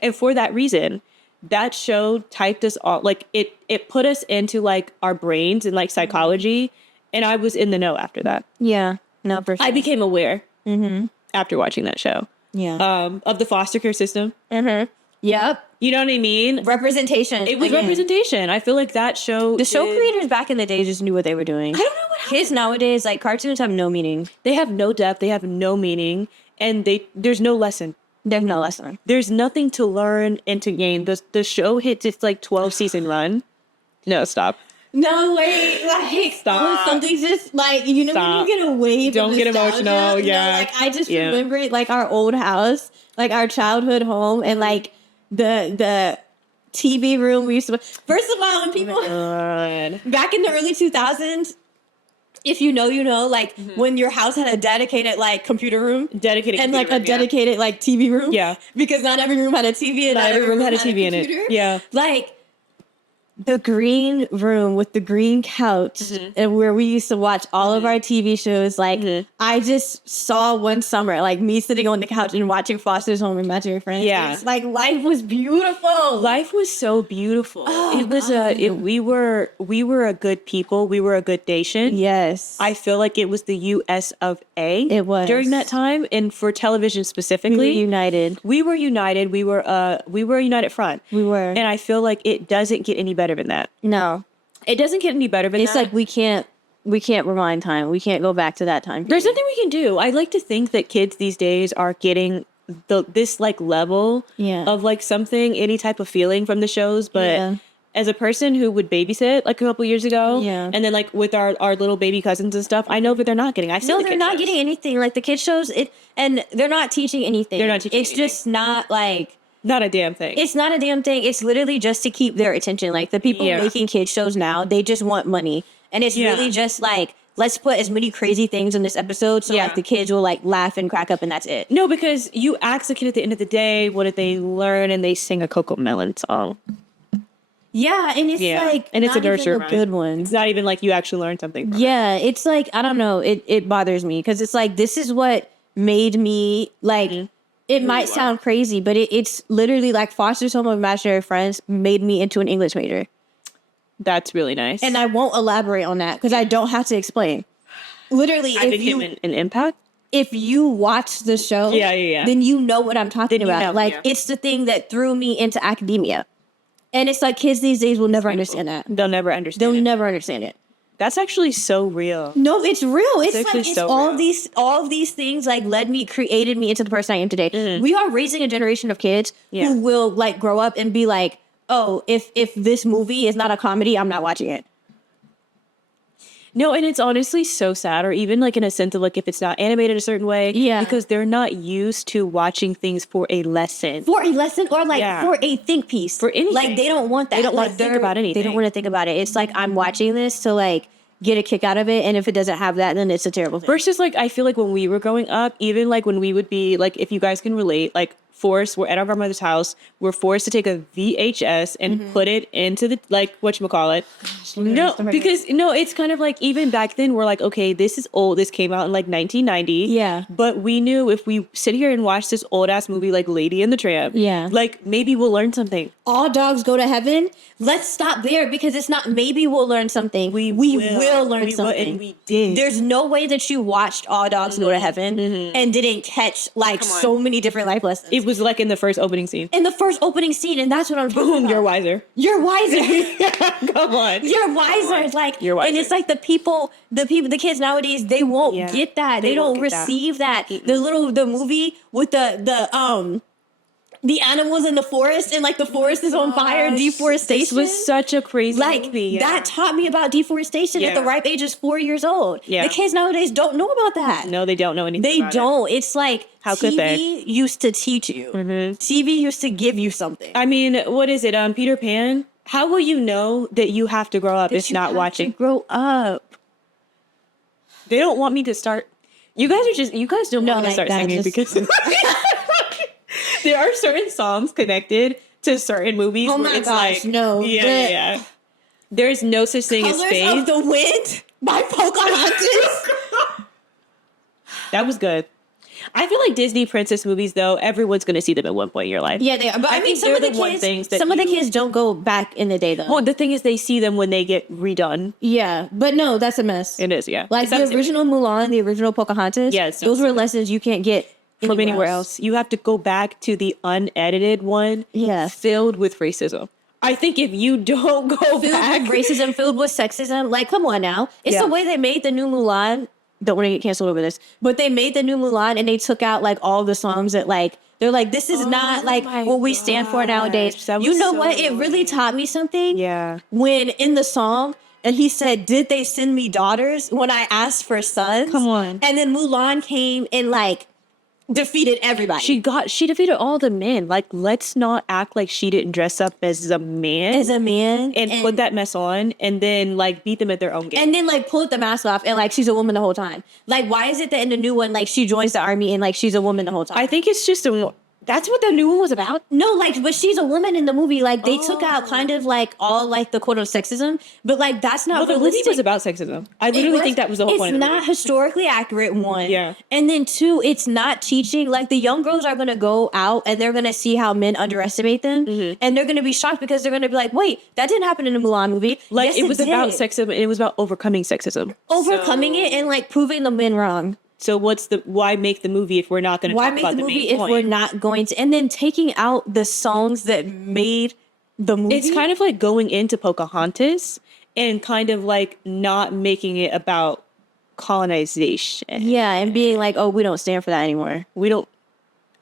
And for that reason, that show typed us all, like, it put us into, like, our brains and, like, psychology, and I was in the know after that. Yeah. No, for sure. I became aware after watching that show. Yeah. Of the foster care system. Mm-hmm. Yep. You know what I mean? Representation. It was representation. I feel like that show... The show creators back in the day just knew what they were doing. I don't know what kids nowadays, like, cartoons have no meaning. They have no depth. They have no meaning. And there's no lesson. There's no lesson. There's nothing to learn and to gain. The show hits its, like, 12-season run. No, stop. No, wait. Like, stop. Something's just, like, you know, when you get a wave Don't get emotional. Yeah. Like, I just remember it, like, our old house, like, our childhood home, and, like, the TV room we used to... First of all, when people... Back in the early 2000s, if you know, you know, like, when your house had a dedicated, like, computer room. And, like, a dedicated, like, TV room. Yeah. Because not every room had a TV and not every room had a TV in it. Yeah. Like, the green room with the green couch and where we used to watch all of our TV shows. Like, I just saw one summer, like, me sitting on the couch and watching Foster's Home and Imaginary Friends. Yeah. Like, life was beautiful. Life was so beautiful. Oh, it was we were a good people. We were a good nation. Yes. I feel like it was the US of A. It was. During that time, and for television specifically. We were united. We were united. We were a united front. We were. And I feel like it doesn't get any better than that. No. It doesn't get any better than that. It's like we can't rewind time. We can't go back to that time. There's nothing we can do. I like to think that kids these days are getting this like level of like something, any type of feeling from the shows. But as a person who would babysit like a couple years ago, and then like with our little baby cousins and stuff, I know that they're not getting. They're not getting anything. Like the kid shows and they're not teaching anything. They're not teaching. It's just not like. Not a damn thing. It's not a damn thing. It's literally just to keep their attention. Like the people making kids shows now, they just want money. And it's really just like, let's put as many crazy things in this episode so like the kids will like laugh and crack up and that's it. No, because you ask a kid at the end of the day, what did they learn? And they sing a Coco Melon song. Yeah, and it's like, and it's not a nurture even a good one. It's not even like you actually learned something from it. It's like, I don't know. It bothers me because it's like, this is what made me like... It might sound crazy, but it's literally like Foster's Home of Imaginary Friends made me into an English major. That's really nice. And I won't elaborate on that because I don't have to explain. Literally, an impact? If you watch the show, then you know what I'm talking about. It's the thing that threw me into academia. And it's like kids these days will never understand that. They'll never understand They'll never understand it. That's actually so real. No, it's real. It's like it's so all real. All of these things like created me into the person I am today. We are raising a generation of kids who will like grow up and be like, oh, if this movie is not a comedy, I'm not watching it. No, and it's honestly so sad, or even like in a sense of like if it's not animated a certain way, because they're not used to watching things for a lesson. For a lesson or like for a think piece. For anything. Like they don't want that. They don't want to think about anything. They don't want to think about it. It's like I'm watching this to like get a kick out of it, and if it doesn't have that, then it's a terrible thing. Versus like I feel like when we were growing up, even like when we would be like, if you guys can relate, like we're at our grandmother's house, we're forced to take a VHS and put it into the like whatchamacallit. It's kind of like even back then we're like, okay, this is old, this came out in like 1990, but we knew if we sit here and watch this old ass movie like Lady and the Tramp, like maybe we'll learn something. All dogs go to heaven. Let's stop there because it's not maybe we'll learn something. We will learn something. And we did. There's no way that you watched All Dogs Go to Heaven and didn't catch like so many different life lessons. It was like in the first opening scene. In the first opening scene, and that's what I'm talking about. You're wiser. You're wiser. Come on. You're wiser. It's like, you're wiser. And it's like the kids nowadays, they won't get that. They don't receive that. The movie with the animals in the forest, and like the forest is on fire, deforestation. This was such a crazy movie. That taught me about deforestation at the ripe age of 4 years old. Yeah. The kids nowadays don't know about that. No, they don't know anything. They don't. It's like how could they? TV used to teach you. Mm-hmm. TV used to give you something. I mean, what is it? Peter Pan. How will you know that you have to grow up if not watching? Grow up. They don't want me to start. You guys don't want me to start singing because. There are certain songs connected to certain movies. Oh my gosh, no. Yeah. There is no such thing as space. Colors of the Wind by Pocahontas. That was good. I feel like Disney princess movies, though, everyone's going to see them at one point in your life. Yeah, they are. But I mean, some of the kids don't go back in the day, though. Well, the thing is, they see them when they get redone. Yeah, but no, that's a mess. It is, yeah. Like the original Mulan, the original Pocahontas. Yeah, those were lessons you can't get from anywhere else. You have to go back to the unedited one, filled with racism. I think if you don't go back, racism filled with sexism, like come on now, it's the way they made the new Mulan. Don't want to get canceled over this, but they made the new Mulan and they took out like all the songs that like they're like this is not like what we stand for nowadays. You know what? It really taught me something. Yeah, when in the song. And he said, "Did they send me daughters when I asked for sons?" Come on. And then Mulan came and like defeated everybody. She defeated all the men. Like, let's not act like she didn't dress up as a man. And put that mess on and then like beat them at their own game. And then like pull the mask off and like she's a woman the whole time. Like, why is it that in the new one, like she joins the army and like she's a woman the whole time? I think it's just that's what the new one was about. No, like, but she's a woman in the movie. Like, they took out kind of like all like the quote of sexism, but like that's not realistic. The movie was about sexism. I literally think that was the whole point. It's not historically accurate, one. Yeah. And then two, it's not teaching. Like the young girls are gonna go out and they're gonna see how men underestimate them, and they're gonna be shocked because they're gonna be like, "Wait, that didn't happen in the Mulan movie." Like yes, it was about sexism. And it was about overcoming sexism, it, and like proving the men wrong. So why make the movie if we're not going to talk about the main point? Why make the movie if we're not going to? And then taking out the songs that made the movie. It's kind of like going into Pocahontas and kind of like not making it about colonization. Yeah, and being like, oh, we don't stand for that anymore. We don't.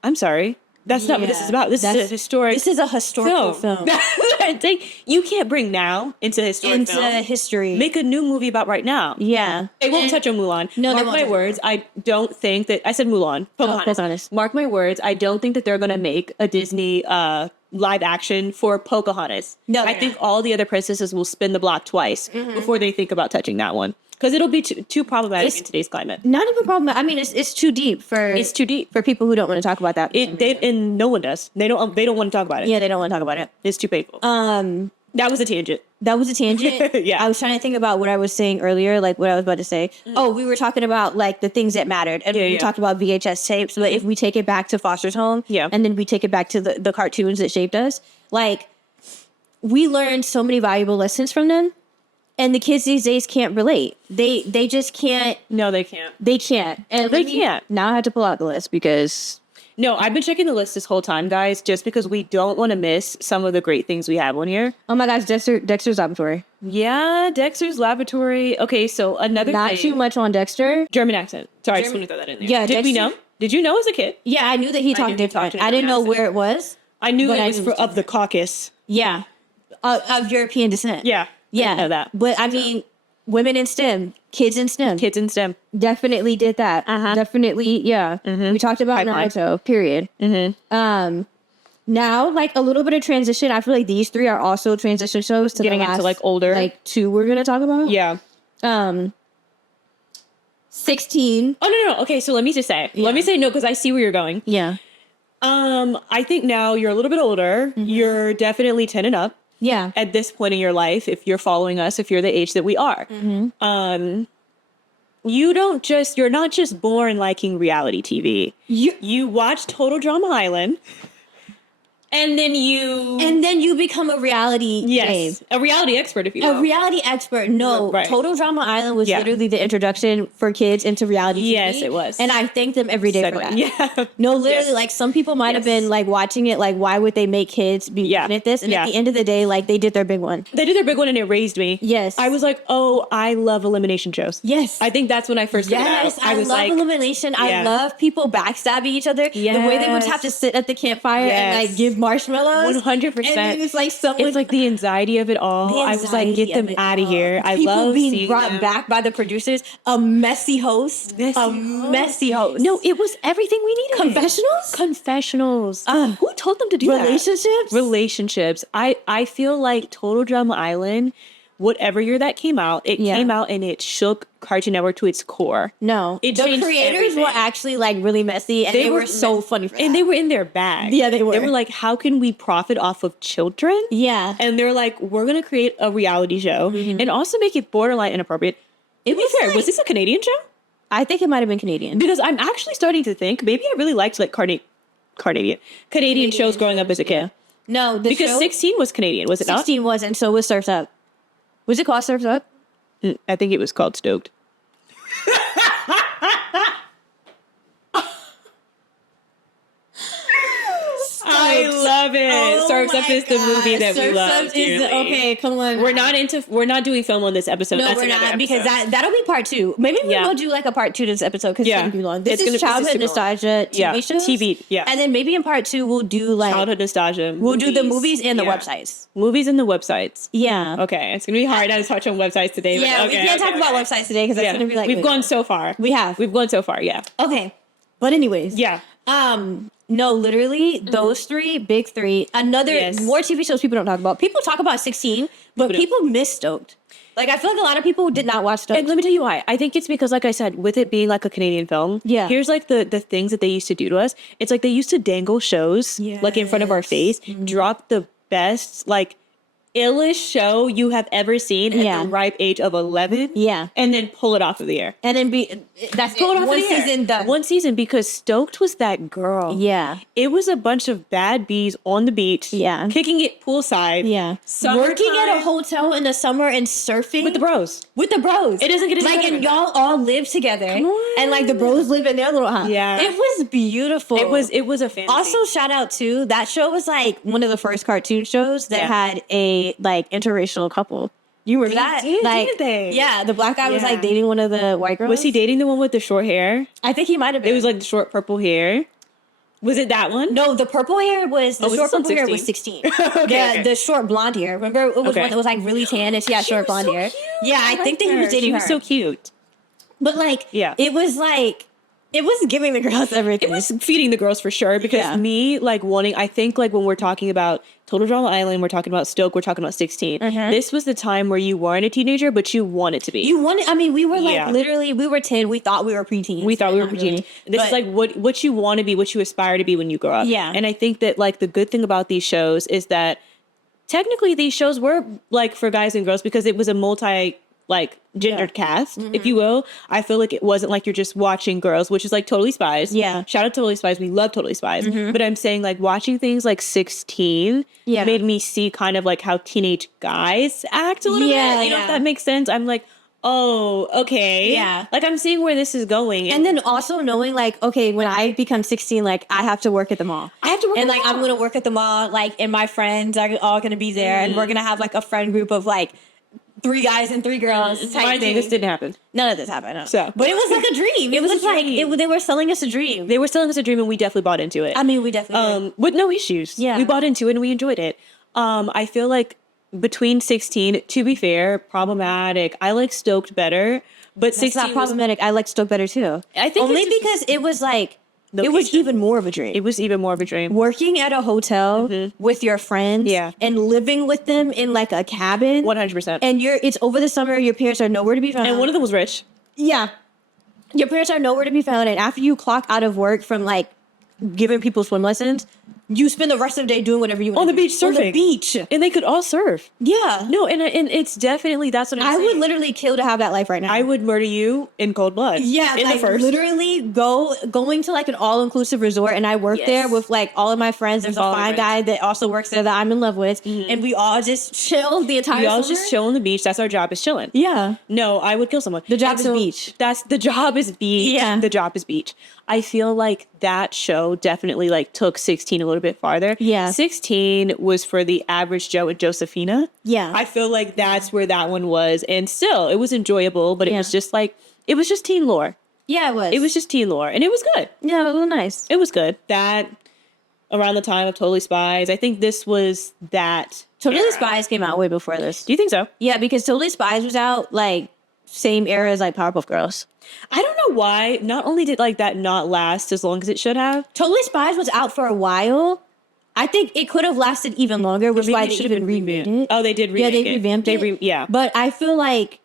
I'm sorry. That's not what this is about. This is a historic. This is a historical film. You can't bring now into history. Make a new movie about right now. Yeah, they won't touch on Mulan. No, mark my words. I don't think that I said Mulan. Pocahontas. Mark my words. I don't think that they're going to make a Disney live action for Pocahontas. No, I think all the other princesses will spin the block twice before they think about touching that one. Because it'll be too problematic in today's climate. Not even problematic. I mean, it's too deep for people who don't want to talk about that. And no one does. They don't want to talk about it. Yeah, they don't want to talk about it. It's too painful. That was a tangent. Yeah. I was trying to think about what I was saying earlier, like what I was about to say. Oh, we were talking about like the things that mattered, and we talked about VHS tapes. But if we take it back to Foster's home, and then we take it back to the cartoons that shaped us, like we learned so many valuable lessons from them. And the kids these days can't relate. They just can't. No, they can't. They can't. And they can't. Now I have to pull out the list because... No, I've been checking the list this whole time, guys, just because we don't want to miss some of the great things we have on here. Oh my gosh, Dexter's Laboratory. Yeah, Dexter's Laboratory. Okay, so another Not too much on Dexter. German accent. Sorry, I just want to throw that in there. Yeah, Did we know? Did you know as a kid? Yeah, I knew that he talked different. I didn't know where it was. I knew it was of the Caucasus. Yeah, of European descent. Yeah. Yeah. I know that. But I mean... Women in STEM, kids in STEM. Definitely did that. Definitely, yeah. We talked about Naruto, period. Now, like a little bit of transition. I feel like these three are also transition shows to getting into like older. Like two we're going to talk about. Yeah. 16. Oh, no. Okay, so let me just say. Yeah. Let me say no because I see where you're going. Yeah. I think now you're a little bit older. You're definitely 10 and up. Yeah. At this point in your life, if you're following us, if you're the age that we are, you're not just born liking reality TV. You watch Total Drama Island And then you become a reality babe. A reality expert, if you will. A reality expert. No, right. Total Drama Island was literally the introduction for kids into reality TV. Yes, it was. And I thank them every day for that. Yeah. No, literally, like, some people might have been, like, watching it, like, why would they make kids be good at this? And at the end of the day, like, they did their big one. They did their big one, and it raised me. Yes. I was like, oh, I love elimination shows. Yes. I think that's when I first figured out. I was love elimination. I love people backstabbing each other. Yes. The way they would have to sit at the campfire and, like, give marshmallows. 100%. And it's like someone. It's like the anxiety of it all. I was like, get them out of here. I love being brought back by the producers. A messy host. Messy host. No, it was everything we needed. Confessionals. Who told them to do that? Relationships. I feel like Total Drama Island, whatever year that came out, it came out and it shook Cartoon Network to its core. No. The creators were actually, like, really messy, and they were so funny for that. And they were in their bag. Yeah, they were. They were like, how can we profit off of children? Yeah. And they're like, we're going to create a reality show and also make it borderline inappropriate. It was fair. Like, was this a Canadian show? I think it might have been Canadian. Because I'm actually starting to think, maybe I really liked, like, Canadian shows growing up as a kid. No, because 16 was Canadian, was it not? 16 was, and so was Surf's Up. Was it called Surf's Up? I think it was called Stoked. I love it. Surf's Up is the movie that we love. Okay, come on. We're not doing film on this episode. No, we're not, because that'll be part 2. Maybe we'll do, like, a part 2 to this episode, because it's going to be long. This is childhood nostalgia TV shows. TV, And then maybe in part 2 we'll do, like, childhood nostalgia. We'll do the movies and the websites. Movies and the websites. Yeah. Okay, it's gonna be hard to touch on websites today. Yeah, we can't talk about websites today, because that's gonna be like, we've gone so far. We've gone so far. Yeah. Okay, but anyways. Yeah. No, literally, those big three. More TV shows people don't talk about. People talk about 16, but people miss Stoked. Like, I feel like a lot of people did not watch Stoked. And let me tell you why. I think it's because, like I said, with it being like a Canadian film, here's like the things that they used to do to us. It's like they used to dangle shows like in front of our face, drop the best, like, illest show you have ever seen at the ripe age of 11. Yeah. And then pull it off of the air. And then that's pull it off one season done. One season, because Stoked was that girl. Yeah. It was a bunch of bad bees on the beach. Yeah. Kicking it poolside. Yeah. Working at a hotel in the summer and surfing. With the bros. It doesn't get like, and y'all all live together. And, like, the bros live in their little house. Yeah. It was beautiful. It was a fantasy. Also, shout out to that show was, like, one of the first cartoon shows that had a, like, interracial couple. You remember that? Didn't they? Yeah, the black guy was, like, dating one of the white girls. Was he dating the one with the short hair? I think he might have been. It was, like, the short purple hair. Was it that one? No, the purple hair was short purple hair was 16. The short blonde hair. Remember, it was one that was, like, really tan, and she had short blonde hair. Yeah, I think that he was dating her. She was so cute. But, like, it was like, it was giving the girls everything. It was feeding the girls for sure, because me, like, I think, like, when we're talking about Total Drama Island, we're talking about Stoke, we're talking about 16. This was the time where you weren't a teenager, but you wanted to be. We were, like, literally, we were 10. We thought we were preteens. This is, like, what you want to be, what you aspire to be when you grow up. Yeah. And I think that, like, the good thing about these shows is that technically these shows were, like, for guys and girls, because it was a gendered cast, if you will. I feel like it wasn't like you're just watching girls, which is like Totally Spies. Yeah. Shout out to Totally Spies. We love Totally Spies. But I'm saying, like, watching things like 16 made me see kind of like how teenage guys act a little bit. You know, if that makes sense. I'm like, oh, okay. Yeah. Like, I'm seeing where this is going. And then also knowing, like, okay, when I become 16, like, I have to work at the mall. I'm going to work at the mall, like, and my friends are all going to be there, and we're going to have, like, a friend group of, like, 3 guys and 3 girls type thing. This didn't happen. None of this happened. No. So, but it was like a dream. It was like they were selling us a dream. They were selling us a dream, and we definitely bought into it. I mean, we definitely did. With no issues. Yeah, we bought into it and we enjoyed it. I feel like between 16, to be fair, problematic. I like Stoked better, but 16 it's not problematic. I like Stoked better too. I think only because it was like. It was even more of a dream. It was even more of a dream. Working at a hotel with your friends and living with them in, like, a cabin. 100%. And it's over the summer, your parents are nowhere to be found. And one of them was rich. Yeah. Your parents are nowhere to be found. And after you clock out of work from, like, giving people swim lessons, you spend the rest of the day doing whatever you want on the beach surfing. On the beach. And they could all surf. Yeah. No, and it's definitely, that's what I'm saying. I would literally kill to have that life right now. I would murder you in cold blood. Yeah, in like the first. literally going to like an all-inclusive resort, and I work there with like all of my friends. There's a fine guy that also works there that I'm in love with, and we all just chill the entire summer. We all just chill on the beach. That's our job, is chilling. Yeah. No, I would kill someone. The job is beach. The job is beach. Yeah. The job is beach. I feel like that show definitely like took 16 a little bit farther. Yeah. 16 was for the average Joe and Josephina. Yeah. I feel like that's where that one was. And still, it was enjoyable, but it was just like, it was just teen lore. Yeah, it was. It was just teen lore. And it was good. Yeah, it was nice. It was good. That, around the time of Totally Spies, I think this was that. Totally Spies came out way before this. Do you think so? Yeah, because Totally Spies was out like same era as like Powerpuff Girls. I don't know why. Not only did like that not last as long as it should have. Totally Spies was out for a while. I think it could have lasted even longer, which is why it should have been remade. Oh, they did remake it. Yeah, they revamped it. Yeah. But I feel like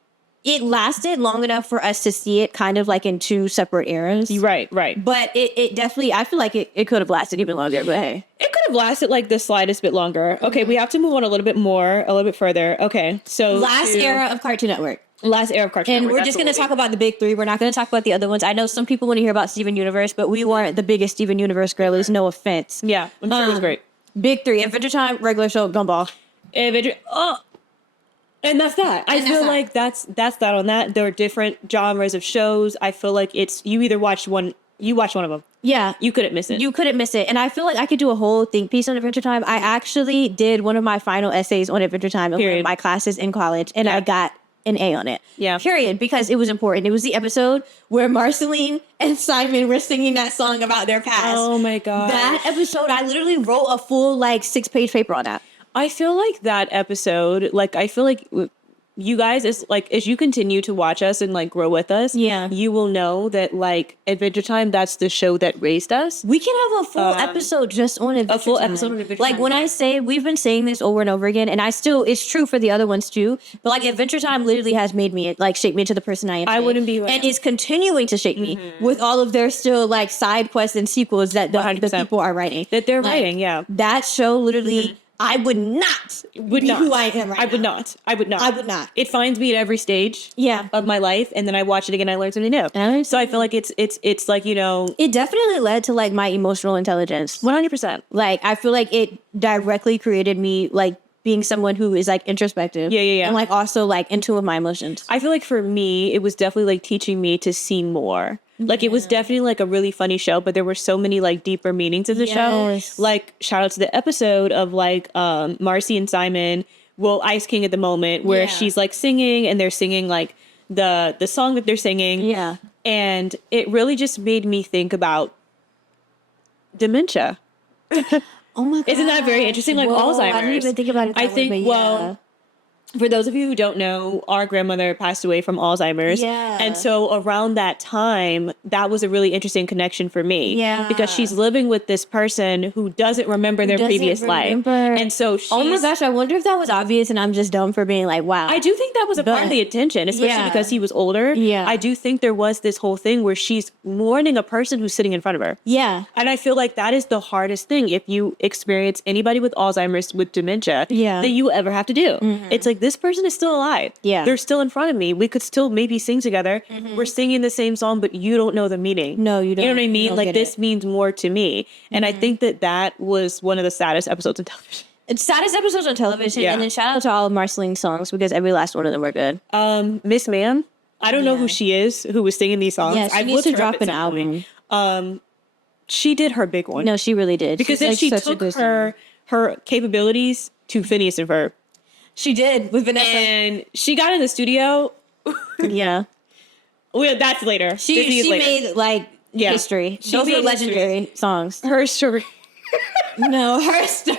it lasted long enough for us to see it kind of like in two separate eras. Right. But it definitely, I feel like it could have lasted even longer, but hey. It could have lasted like the slightest bit longer. Okay, we have to move on a little bit further. Okay, so Last era of Cartoon Network. And we're just going to talk about the big three. We're not going to talk about the other ones. I know some people want to hear about Steven Universe, but we weren't the biggest Steven Universe girlies. No offense. Yeah, I'm sure it was great. Big three: Adventure Time, Regular Show, Gumball. And that's that. I feel like that's that on that. There are different genres of shows. I feel like you either watch one. You watch one of them. Yeah. You couldn't miss it. You couldn't miss it. And I feel like I could do a whole think piece on Adventure Time. I actually did one of my final essays on Adventure Time in one of my classes in college, and I got an A on it. Yeah. Period. Because it was important. It was the episode where Marceline and Simon were singing that song about their past. Oh my God. That episode, I literally wrote a full 6-page paper on that. I feel like that episode, I feel like you guys, as you continue to watch us and grow with us, you will know that Adventure Time, that's the show that raised us. We can have a full episode just on Adventure Time. A full episode on Adventure Time. When I say, we've been saying this over and over again, and it's true for the other ones too, but Adventure Time literally has made me, shape me into the person I am today. I wouldn't be and is continuing to shape me with all of their still side quests and sequels that the people are writing. That they're writing, yeah. That show literally... I would not be who I am right now. I would not. It finds me at every stage of my life, and then I watch it again, I learn something new. So I feel like it's It definitely led to my emotional intelligence. 100%. I feel like it directly created me being someone who is introspective. Yeah. And also in tune with my emotions. I feel like for me, it was definitely teaching me to see more. It was definitely a really funny show, but there were so many deeper meanings of the show. Shout out to the episode of Marcy and Simon, Ice King at the moment, where she's singing and they're singing the song that they're singing. Yeah. And it really just made me think about dementia. Oh my God. Isn't that very interesting? Alzheimer's. I didn't even think about it that way, for those of you who don't know, our grandmother passed away from Alzheimer's. Yeah. And so around that time, that was a really interesting connection for me. Yeah. Because she's living with this person who doesn't remember their previous life. And so oh my gosh, I wonder if that was obvious and I'm just dumb for being wow. I do think that was a part of the intention, especially because he was older. Yeah. I do think there was this whole thing where she's mourning a person who's sitting in front of her. Yeah. And I feel like that is the hardest thing if you experience anybody with Alzheimer's, with dementia, that you ever have to do. Mm-hmm. It's this person is still alive. Yeah. They're still in front of me. We could still maybe sing together. Mm-hmm. We're singing the same song, but you don't know the meaning. No, you don't. You know what I mean? This means more to me. And I think that was one of the saddest episodes on television. It's saddest episodes on television. Yeah. And then shout out to all of Marceline's songs because every last one of them were good. Miss Ma'am. I don't know who she is, who was singing these songs. Yeah, she needs to drop an album. She did her big one. No, she really did. Because then she took her capabilities to Phineas and Ferb. She did with Vanessa. And she got in the studio. Yeah. Well, that's later. She made history. Those are legendary songs. Her story. No, her story.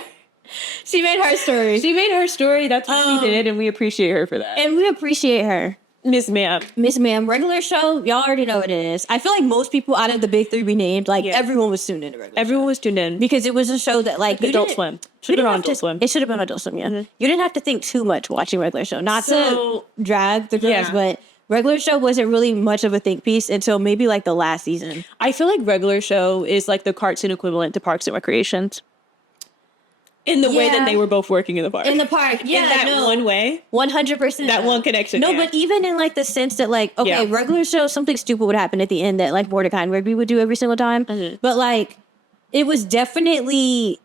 She made her story. She made her story. That's what she did, and we appreciate her for that. And we appreciate her. Miss Ma'am. Miss Ma'am. Regular show, y'all already know what it is. I feel like most people out of the big three we named, everyone was tuned in to Regular Everyone was tuned in. Because it was a show that, Adult Swim. Should have been on Adult Swim. It should have been on Adult Swim, yeah. Mm-hmm. You didn't have to think too much watching Regular Show. Not to drag the girls, but Regular Show wasn't really much of a think piece until maybe the last season. I feel like Regular Show is the cartoon equivalent to Parks and Recreations. in the way that they were both working in the park. In the park, yeah. In that one way. 100%. That one connection. No, but even in like the sense that like, okay, regular show, something stupid would happen at the end that like Mordecai and Rigby would do every single time. Mm-hmm. But like, it was definitely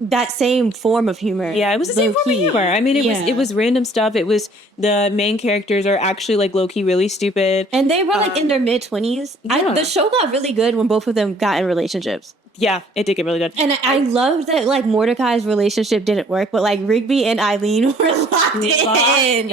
that same form of humor. Yeah, it was the same form of humor. I mean, it was random stuff. It was the main characters are actually like low-key really stupid. And they were like in their mid-20s. The show got really good when both of them got in relationships. Yeah, it did get really good. And I loved that like Mordecai's relationship didn't work, but like Rigby and Eileen were locked in.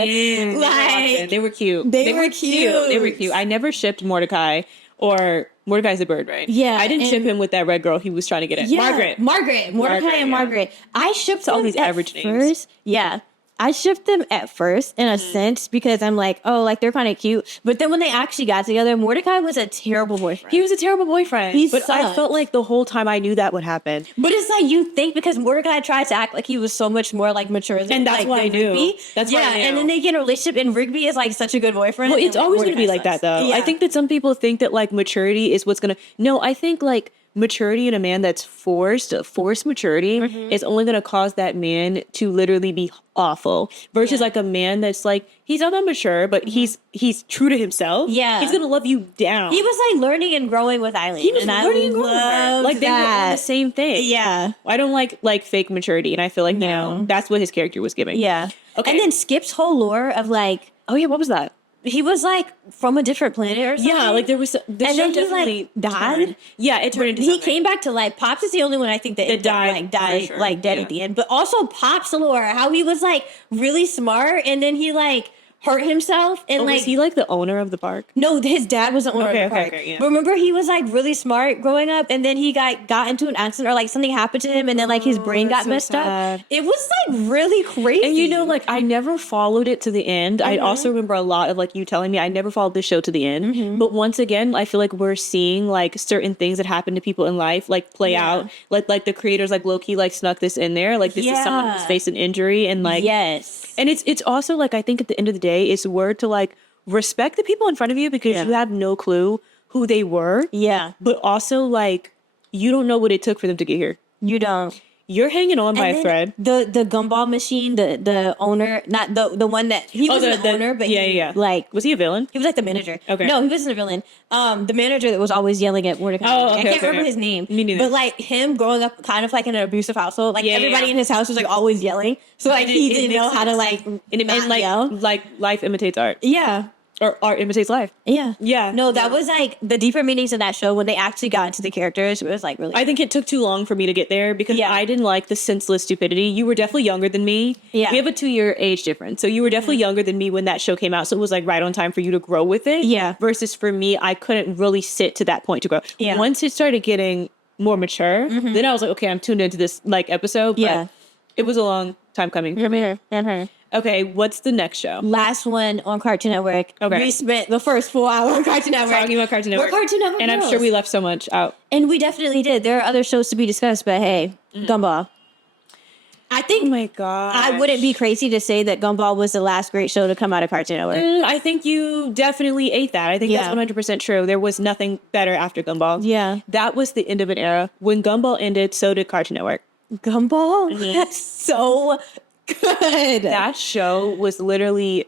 Like, they were cute. They were cute. They were cute. I never shipped Mordecai or Mordecai's a bird, right? Yeah. I didn't ship him with that red girl he was trying to get at. Yeah, Mordecai and Margaret. I shipped all these average names. Yeah. I shipped them at first in a sense because I'm like, oh, like they're kind of cute. But then when they actually got together, Mordecai was a terrible boyfriend. He was a terrible boyfriend. I felt like the whole time I knew that would happen. But it's like you think because Mordecai tried to act like he was so much more like mature than and that's like, why I knew. Rigby. That's why I knew. And then they get in a relationship and Rigby is like such a good boyfriend. Well, it's always going to be like that though. Yeah. I think that some people think that like maturity is what's going to... No, I think like maturity in a man that's forced maturity is only going to cause that man to literally be awful versus like a man that's like he's not that mature but he's true to himself. Yeah, he's gonna love you down. He was like learning and growing with Eileen. He was learning and growing with her. Like they were on the same thing. Yeah, I don't like fake maturity, and I feel like you know that's what his character was giving. Yeah. Okay. And then Skip's whole lore of like, oh yeah, what was that? He was like from a different planet or something. Yeah, like there was the and show then he like died. Yeah, it turned into something. He came back to life. Pops is the only one I think that died like dead at the end. But also Pops lore, how he was like really smart and then he like hurt himself and like was he like the owner of the park? No, his dad was the owner of the park. Okay, yeah. Remember he was like really smart growing up and then he got into an accident or like something happened to him and then like his brain got messed up. It was like really crazy. And you know, like I never followed it to the end. I also remember a lot of like you telling me I never followed the show to the end. But once again, I feel like we're seeing like certain things that happen to people in life like play out. Like the creators like low-key like snuck this in there. Like this is someone who's faced an injury and like and it's also like I think at the end of the day it's a word to like respect the people in front of you because you have no clue who they were. Yeah. But also like you don't know what it took for them to get here. You don't. You're hanging on by a thread. The gumball machine, the owner, not the one that he wasn't the owner, but like was he a villain? He was like the manager. Okay. No, he wasn't a villain. The manager that was always yelling at Mordecai. Oh, okay, I can't remember his name. Me neither. But like him growing up kind of like in an abusive household, like everybody in his house was like always yelling. So like he didn't know how to like yell. Like life imitates art. Yeah. Or art imitates life. Yeah. Yeah. No, that was like the deeper meanings of that show when they actually got into the characters. It was like really. I think it took too long for me to get there because I didn't like the senseless stupidity. You were definitely younger than me. Yeah. We have a 2-year age difference. So you were definitely younger than me when that show came out. So it was like right on time for you to grow with it. Yeah. Versus for me, I couldn't really sit to that point to grow. Yeah. Once it started getting more mature, then I was like, okay, I'm tuned into this like episode. But it was a long time coming. Come here. And her. Okay, what's the next show? Last one on Cartoon Network. Okay. We spent the first full hour on Cartoon Network. Talking about Cartoon Network. We're Cartoon Network and I'm sure we left so much out. And we definitely did. There are other shows to be discussed, but hey, Gumball. I think, oh my God, I wouldn't be crazy to say that Gumball was the last great show to come out of Cartoon Network. I think you definitely ate that. I think that's 100% true. There was nothing better after Gumball. Yeah. That was the end of an era. When Gumball ended, so did Cartoon Network. Gumball? That's so good. That show was literally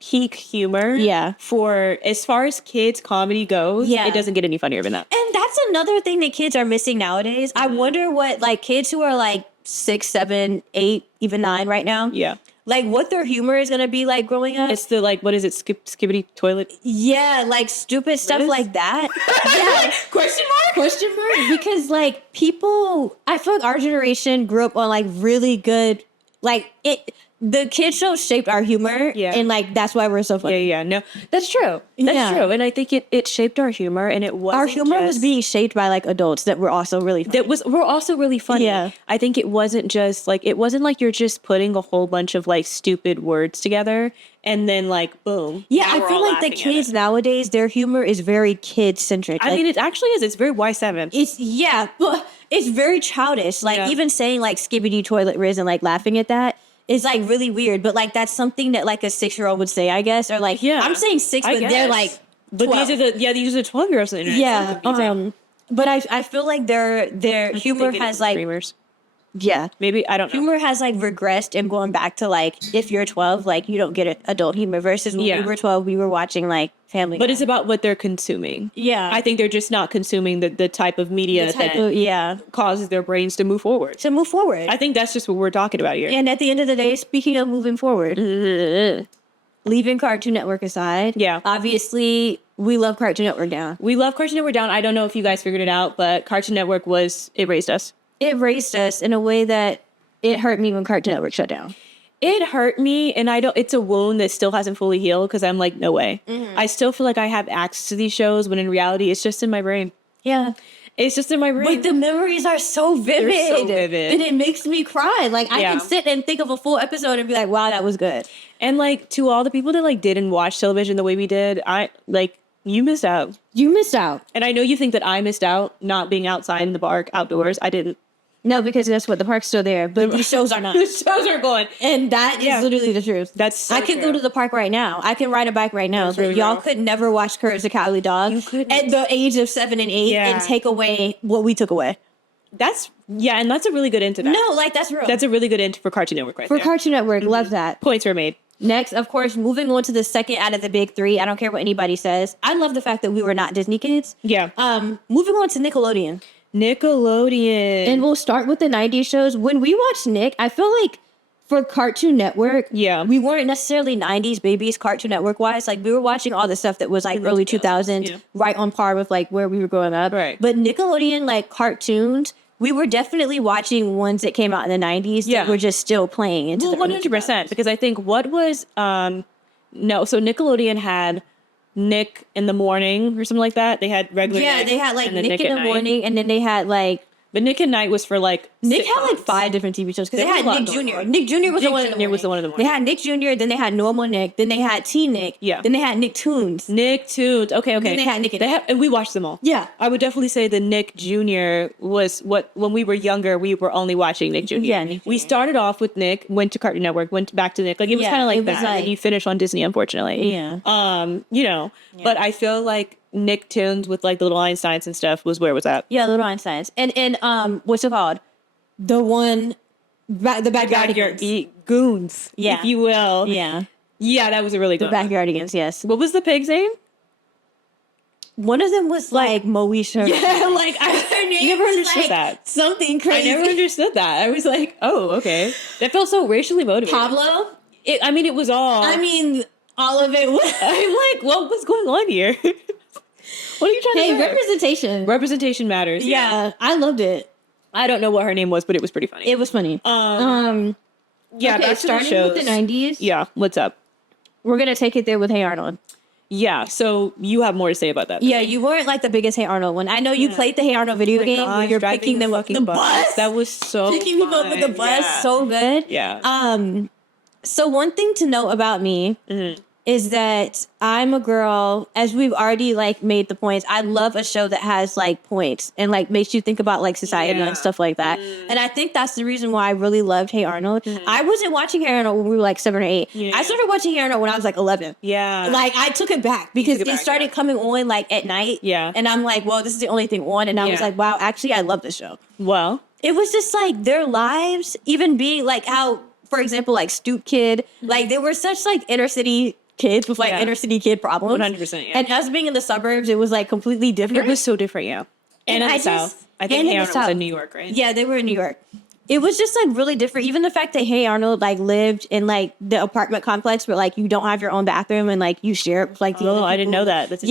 peak humor. Yeah. For as far as kids comedy goes, it doesn't get any funnier than that. And that's another thing that kids are missing nowadays. I wonder what like kids who are like 6, 7, 8, even 9 right now. Yeah. Like what their humor is gonna be like growing up. It's the like what is it, skibbity toilet? Yeah, like stupid stuff like that. Yeah. Question mark? Because like people, I feel like our generation grew up on like really good, like the kid shows shaped our humor, and like that's why we're so funny. Yeah, no, that's true. That's true, and I think it shaped our humor, and it was our humor was being shaped by like adults that were also really funny. We're also really funny. Yeah, I think it wasn't like you're just putting a whole bunch of like stupid words together and then like boom. Yeah, I feel like the kids nowadays, their humor is very kid centric. I mean, it actually is. It's very Y7. It's very childish. Like even saying like skibbity toilet riz and like laughing at that. It's like really weird, but like that's something that like a 6-year-old would say, I guess, or like I'm saying 6, but they're like 12. But these are 12-year-olds on the internet. Yeah, but I feel like their humor has like streamers. Yeah. Maybe, I don't know. Humor has like regressed and going back to like, if you're 12, like you don't get adult humor versus when we were 12, we were watching like Family Guy. But it's about what they're consuming. Yeah. I think they're just not consuming the type of media that causes their brains to move forward. I think that's just what we're talking about here. And at the end of the day, speaking of moving forward, leaving Cartoon Network aside, obviously we love Cartoon Network down. I don't know if you guys figured it out, but Cartoon Network it raised us. It raised us in a way that it hurt me when Cartoon Network shut down. It hurt me, and it's a wound that still hasn't fully healed because I'm like, no way. Mm-hmm. I still feel like I have access to these shows when in reality it's just in my brain. Yeah. It's just in my brain. But the memories are so vivid. They're so vivid. And it makes me cry. Like, I can sit and think of a full episode and be like, wow, that was good. And like, to all the people that like didn't watch television the way we did, you missed out. You missed out. And I know you think that I missed out not being outside in the park outdoors. I didn't. No, because guess what? The park's still there, but these shows are not. The shows are going. And that is literally the truth. That's so I can go to the park right now. I can ride a bike right now. But y'all could never watch Courage the Cowardly Dog at the age of 7 and 8 and take away what we took away. And that's a really good end to that. No, like, that's real. That's a really good end for Cartoon Network For Cartoon Network, love that. Points were made. Next, of course, moving on to the second out of the big three. I don't care what anybody says. I love the fact that we were not Disney kids. Yeah. Moving on to Nickelodeon. And we'll start with the 90s shows. When we watched Nick, I feel like for Cartoon Network, we weren't necessarily 90s babies Cartoon Network wise. Like, we were watching all the stuff that was like early 2000s, right on par with like where we were growing up. Right. But Nickelodeon, like cartoons, we were definitely watching ones that came out in the 90s that were just still playing into the 100%. Because I think so Nickelodeon had Nick in the Morning or something like that. They had regular Nick. They had like Nick in the Morning, and then they had like... But Nick at Night was for like Nick had like 5 different TV shows because they had Nick Jr. Nick Jr. was the one in the morning. They had Nick Jr., then they had Normal Nick, then they had Teen Nick, then they had Nicktoons. Okay. Then they had Nick and we watched them all. Yeah. I would definitely say the Nick Jr. was when we were younger, we were only watching Nick Jr. Yeah, we started off with Nick, went to Cartoon Network, went back to Nick. Like, it was kind of like that. And you finish on Disney, unfortunately. Yeah. But I feel like Nicktoons with like the little Einsteins and stuff was where it was at. Yeah, little Einsteins. And what's it called? The one, the Backyard Goons, if you will. Yeah. Yeah, that was a really good one. The Backyardigans, yes. What was the pig's name? One of them was like Moesha. Yeah, like I never understood that. Something crazy. I never understood that. I was like, oh, okay. That felt so racially motivated. Pablo? It was all. All of it was. I'm like, well, what's going on here? What are you trying to say? Representation. Representation matters. Yeah, I loved it. I don't know what her name was, but it was pretty funny. It was funny. Okay, starting with the 90s. Yeah, what's up? We're going to take it there with Hey Arnold. Yeah, so you have more to say about that. Yeah, you weren't like the biggest Hey Arnold one. I know you played the Hey Arnold video game where you're picking them up the bus. That was so picking people up with the bus, so good. Yeah. So one thing to know about me is that I'm a girl, as we've already like made the points, I love a show that has like points and like makes you think about like society and stuff like that. And I think that's the reason why I really loved Hey Arnold. I wasn't watching Hey Arnold when we were like 7 or 8. I started watching Hey Arnold when I was like 11. Yeah. Like, I took it back because it started coming on like at night. Yeah. And I'm like, well, this is the only thing on. And I was like, wow, actually, I love this show. Well, it was just like their lives, even being like how, for example, like Stoop Kid, like they were such like inner city kids with like inner city kid problems. 100%. Yeah. And us being in the suburbs, it was like completely different. It was so different, yeah. And in the South. I think Hey Arnold was in New York, right? Yeah, they were in New York. It was just like really different. Even the fact that Hey Arnold like lived in like the apartment complex where like you don't have your own bathroom and like you share it with like the I didn't know that. That's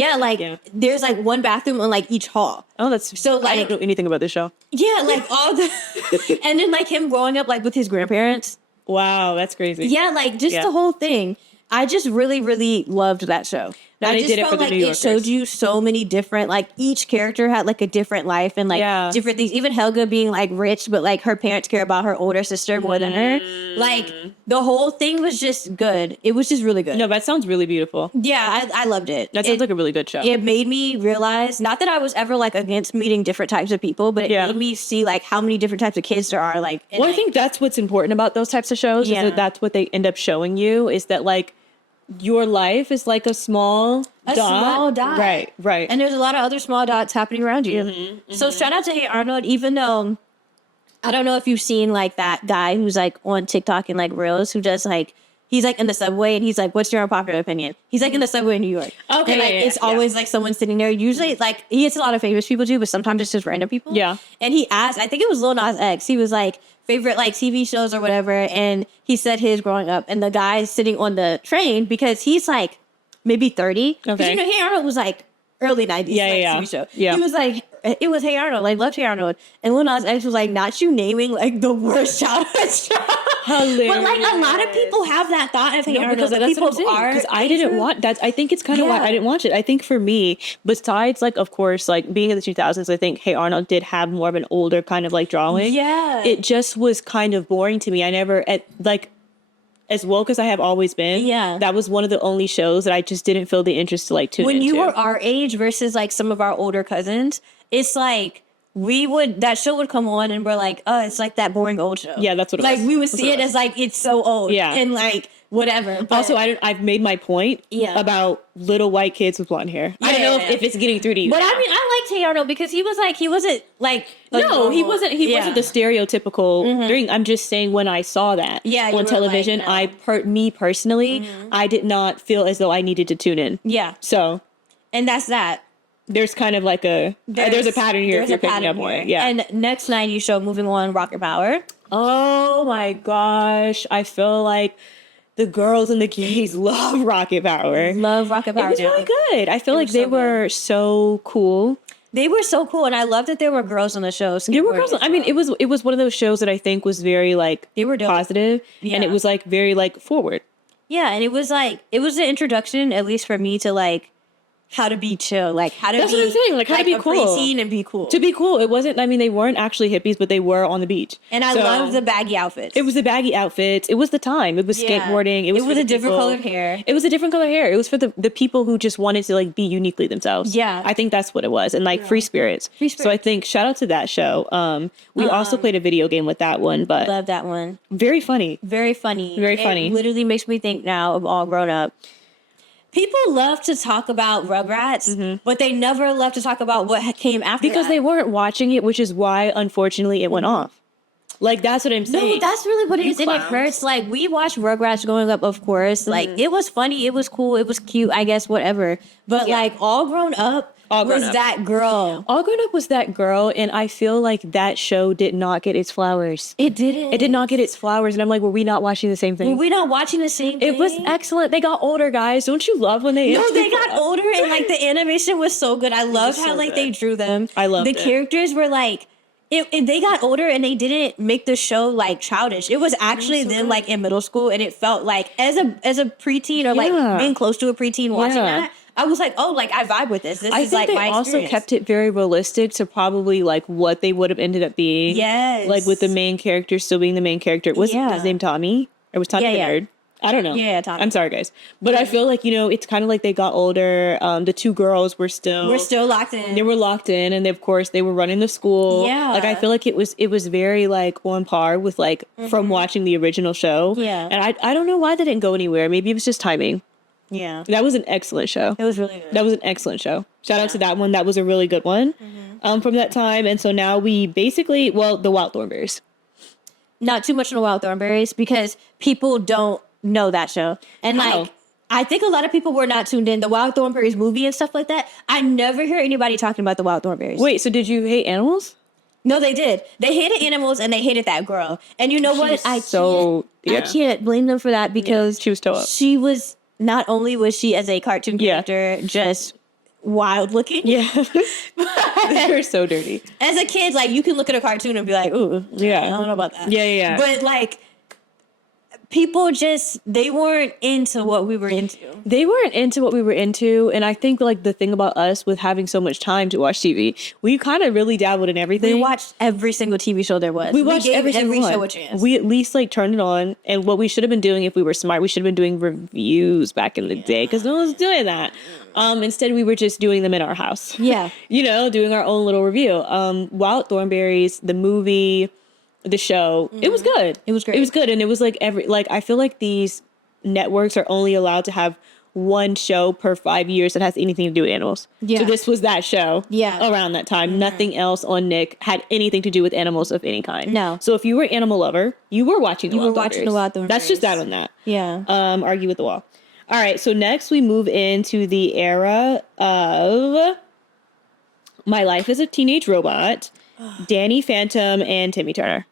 there's like one bathroom on like each hall. Oh, that's so like I don't know anything about this show. Yeah, like all the and then like him growing up like with his grandparents. Wow, that's crazy. Yeah, like just the whole thing. I just really, really loved that show. I just felt like it showed you so many different, like each character had like a different life and like different things. Even Helga being like rich, but like her parents care about her older sister more than her. Like the whole thing was just good. It was just really good. No, that sounds really beautiful. Yeah, I loved it. That sounds like a really good show. It made me realize, not that I was ever like against meeting different types of people, but it made me see like how many different types of kids there are. Like, well, I think that's what's important about those types of shows. Is that that's what they end up showing you, is that like your life is like a small dot. Right. And there's a lot of other small dots happening around you. So shout out to Hey Arnold, even though I don't know if you've seen like that guy who's like on TikTok and like Reels who does like, he's like in the subway and he's like, what's your unpopular opinion? He's like in the subway in New York. Okay. And like it's always like someone sitting there. Usually like he gets a lot of famous people too, but sometimes it's just random people. Yeah. And he asked, I think it was Lil Nas X. He was like, favorite like TV shows or whatever. And he said his growing up. And the guy's sitting on the train because he's like maybe 30. Okay. You know, Hey Arnold was like early 90s TV show. Yeah. He was like, it was Hey Arnold, like loved Hey Arnold. And Lil Nas X was like, not you naming like the worst childhood show. Hilarious. But like a lot of people have that thought of Hey Arnold. Because that's people because I didn't want that. I think it's kind of why I didn't watch it. I think for me, besides like, of course, like being in the 2000s, I think Hey Arnold did have more of an older kind of like drawing. Yeah. It just was kind of boring to me. I never, as woke as I have always been, that was one of the only shows that I just didn't feel the interest to like tune into. When you were our age versus like some of our older cousins, it's like that show would come on and we're like, oh, it's like that boring old show. Yeah, that's what it was. Like we would see it as like, it's so old. Yeah. And like, whatever. But also, I've made my point about little white kids with blonde hair. I don't know if it's getting through to you. But I mean, I liked Hey Arnold because he wasn't he wasn't he wasn't the stereotypical thing. I'm just saying when I saw that on television, like, me personally, I did not feel as though I needed to tune in. Yeah. So. And that's that. There's kind of like there's a pattern here if you're picking up on it. Yeah. And next 90s show, moving on, Rocket Power. Oh my gosh. I feel like the girls and the gays love Rocket Power. Love Rocket Power. It was really good. I feel like they were so cool. They were so cool, and I love that there were girls on the show. There were girls. I mean, it was one of those shows that I think was very like they were positive, and it was like very like forward. Yeah, and it was an introduction, at least for me, to like how to be chill, like how to That's what I'm saying, like how to be cool. Preteen and be cool. To be cool. It wasn't, I mean, they weren't actually hippies, but they were on the beach. And I loved the baggy outfits. It was the baggy outfits. It was the time. It was skateboarding. It was a different colored hair. It was a different color hair. It was for the people who just wanted to like be uniquely themselves. Yeah. I think that's what it was. And like free spirits. So I think shout out to that show. We also played a video game with that one, but love that one. Very funny. Very funny. Very funny. It literally makes me think now of All Grown Up. People love to talk about Rugrats, but they never love to talk about what came after because they weren't watching it, which is why, unfortunately, it went off. Like, that's what I'm saying. No, that's really what it is. And it hurts. Like, we watched Rugrats growing up, of course. Like, it was funny. It was cool. It was cute, I guess, whatever. But, like, All Grown Up was that girl. All Grown Up was that girl, and I feel like that show did not get its flowers. It didn't. It did not get its flowers, and I'm like, were we not watching the same thing? Were we not watching the same thing? It was excellent. They got older, guys. Don't you love when they... No, they got older, and, like, the animation was so good. I loved how, like, they drew them. I loved it. The characters were, like... If they got older and they didn't make the show like childish. It was actually them like in middle school, and it felt like as a preteen or like being close to a preteen watching that, I was like, oh, like I vibe with this. This is like my experience. I think they also kept it very realistic to probably like what they would have ended up being. Yes, like with the main character still being the main character. Was his name Tommy, or was Tommy the nerd? I don't know. Yeah, Tommy. I'm sorry, guys. But I feel like, you know, it's kind of like they got older. The two girls were still locked in. They were locked in, and of course they were running the school. Yeah. Like I feel like it was very like on par with like from watching the original show. Yeah. And I don't know why they didn't go anywhere. Maybe it was just timing. Yeah. That was an excellent show. It was really good. That was an excellent show. Shout out to that one. That was a really good one. From that time. And so now we basically, the Wild Thornberrys. Not too much on the Wild Thornberrys because people don't know that show. And like I think a lot of people were not tuned in. The Wild Thornberrys movie and stuff like that. I never hear anybody talking about the Wild Thornberrys. Wait, so did you hate animals? No, they did. They hated animals and they hated that girl. And you know what? I can't blame them for that because she was toe up. She was, not only was she as a cartoon character just wild looking. Yeah. They were so dirty. As a kid, like you can look at a cartoon and be like, ooh, I don't know about that. Yeah. But like people they weren't into what we were into. They weren't into what we were into. And I think like the thing about us with having so much time to watch TV, we kind of really dabbled in everything. We watched every single TV show there was. We watched every show a chance. We at least like turned it on. And what we should have been doing if we were smart, we should have been doing reviews back in the day because no one was doing that. Instead, we were just doing them in our house. Yeah. You know, doing our own little review. Wild Thornberrys, the movie, the show, it was good. It was great. It was good. And it was like I feel like these networks are only allowed to have one show per 5 years that has anything to do with animals. Yeah. So this was that show. Yeah. Around that time, nothing else on Nick had anything to do with animals of any kind. No. So if you were an animal lover, you were watching the Wild Thornberrys. That's just that on that. Yeah. Argue with the wall. All right. So next we move into the era of My Life as a Teenage Robot, Danny Phantom, and Timmy Turner.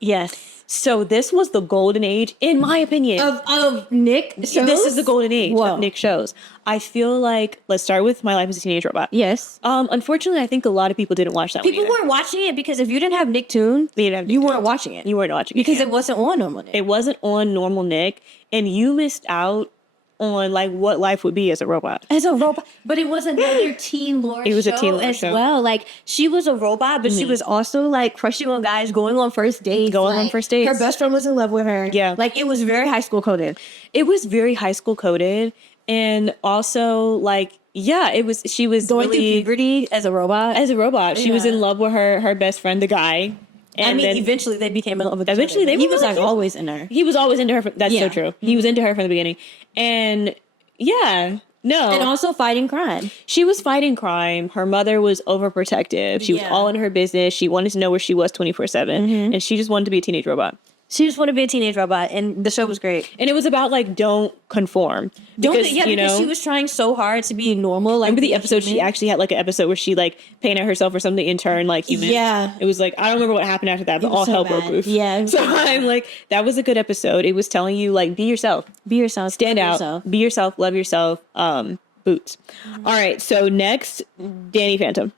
Yes. So this was the golden age, in my opinion. Of Nick shows? This is the golden age of Nick shows. I feel like, let's start with My Life as a Teenage Robot. Yes. Unfortunately, I think a lot of people didn't watch that one. People weren't watching it because if you didn't have Nick tuned, you weren't watching it. You weren't watching it. Because it wasn't on normal Nick. It wasn't on normal Nick, and you missed out on like what life would be as a robot. But it was another teen lore show. It was a teen lore show. Well. Like she was a robot, but she was also like crushing on guys, going on first dates. Her best friend was in love with her. Yeah. Like it was very high school coded. It was very high school coded. And also like, yeah, she was going through puberty as a robot. She was in love with her best friend, the guy. And then eventually they became in love with each other. He was like always in her. He was always into her. That's so true. He was into her from the beginning. And no. And also fighting crime. She was fighting crime. Her mother was overprotective. She was all in her business. She wanted to know where she was 24/7. And she just wanted to be a teenage robot. She just wanted to be a teenage robot, and the show was great. And it was about like don't conform. Because she was trying so hard to be normal. Like remember the episode she actually had like an episode where she like painted herself or something and turned like human. Yeah. It was like I don't remember what happened after that, but all hell broke loose. Yeah. So I'm like that was a good episode. It was telling you like be yourself, stand out, be yourself, love yourself. Boots. All right. So next, Danny Phantom.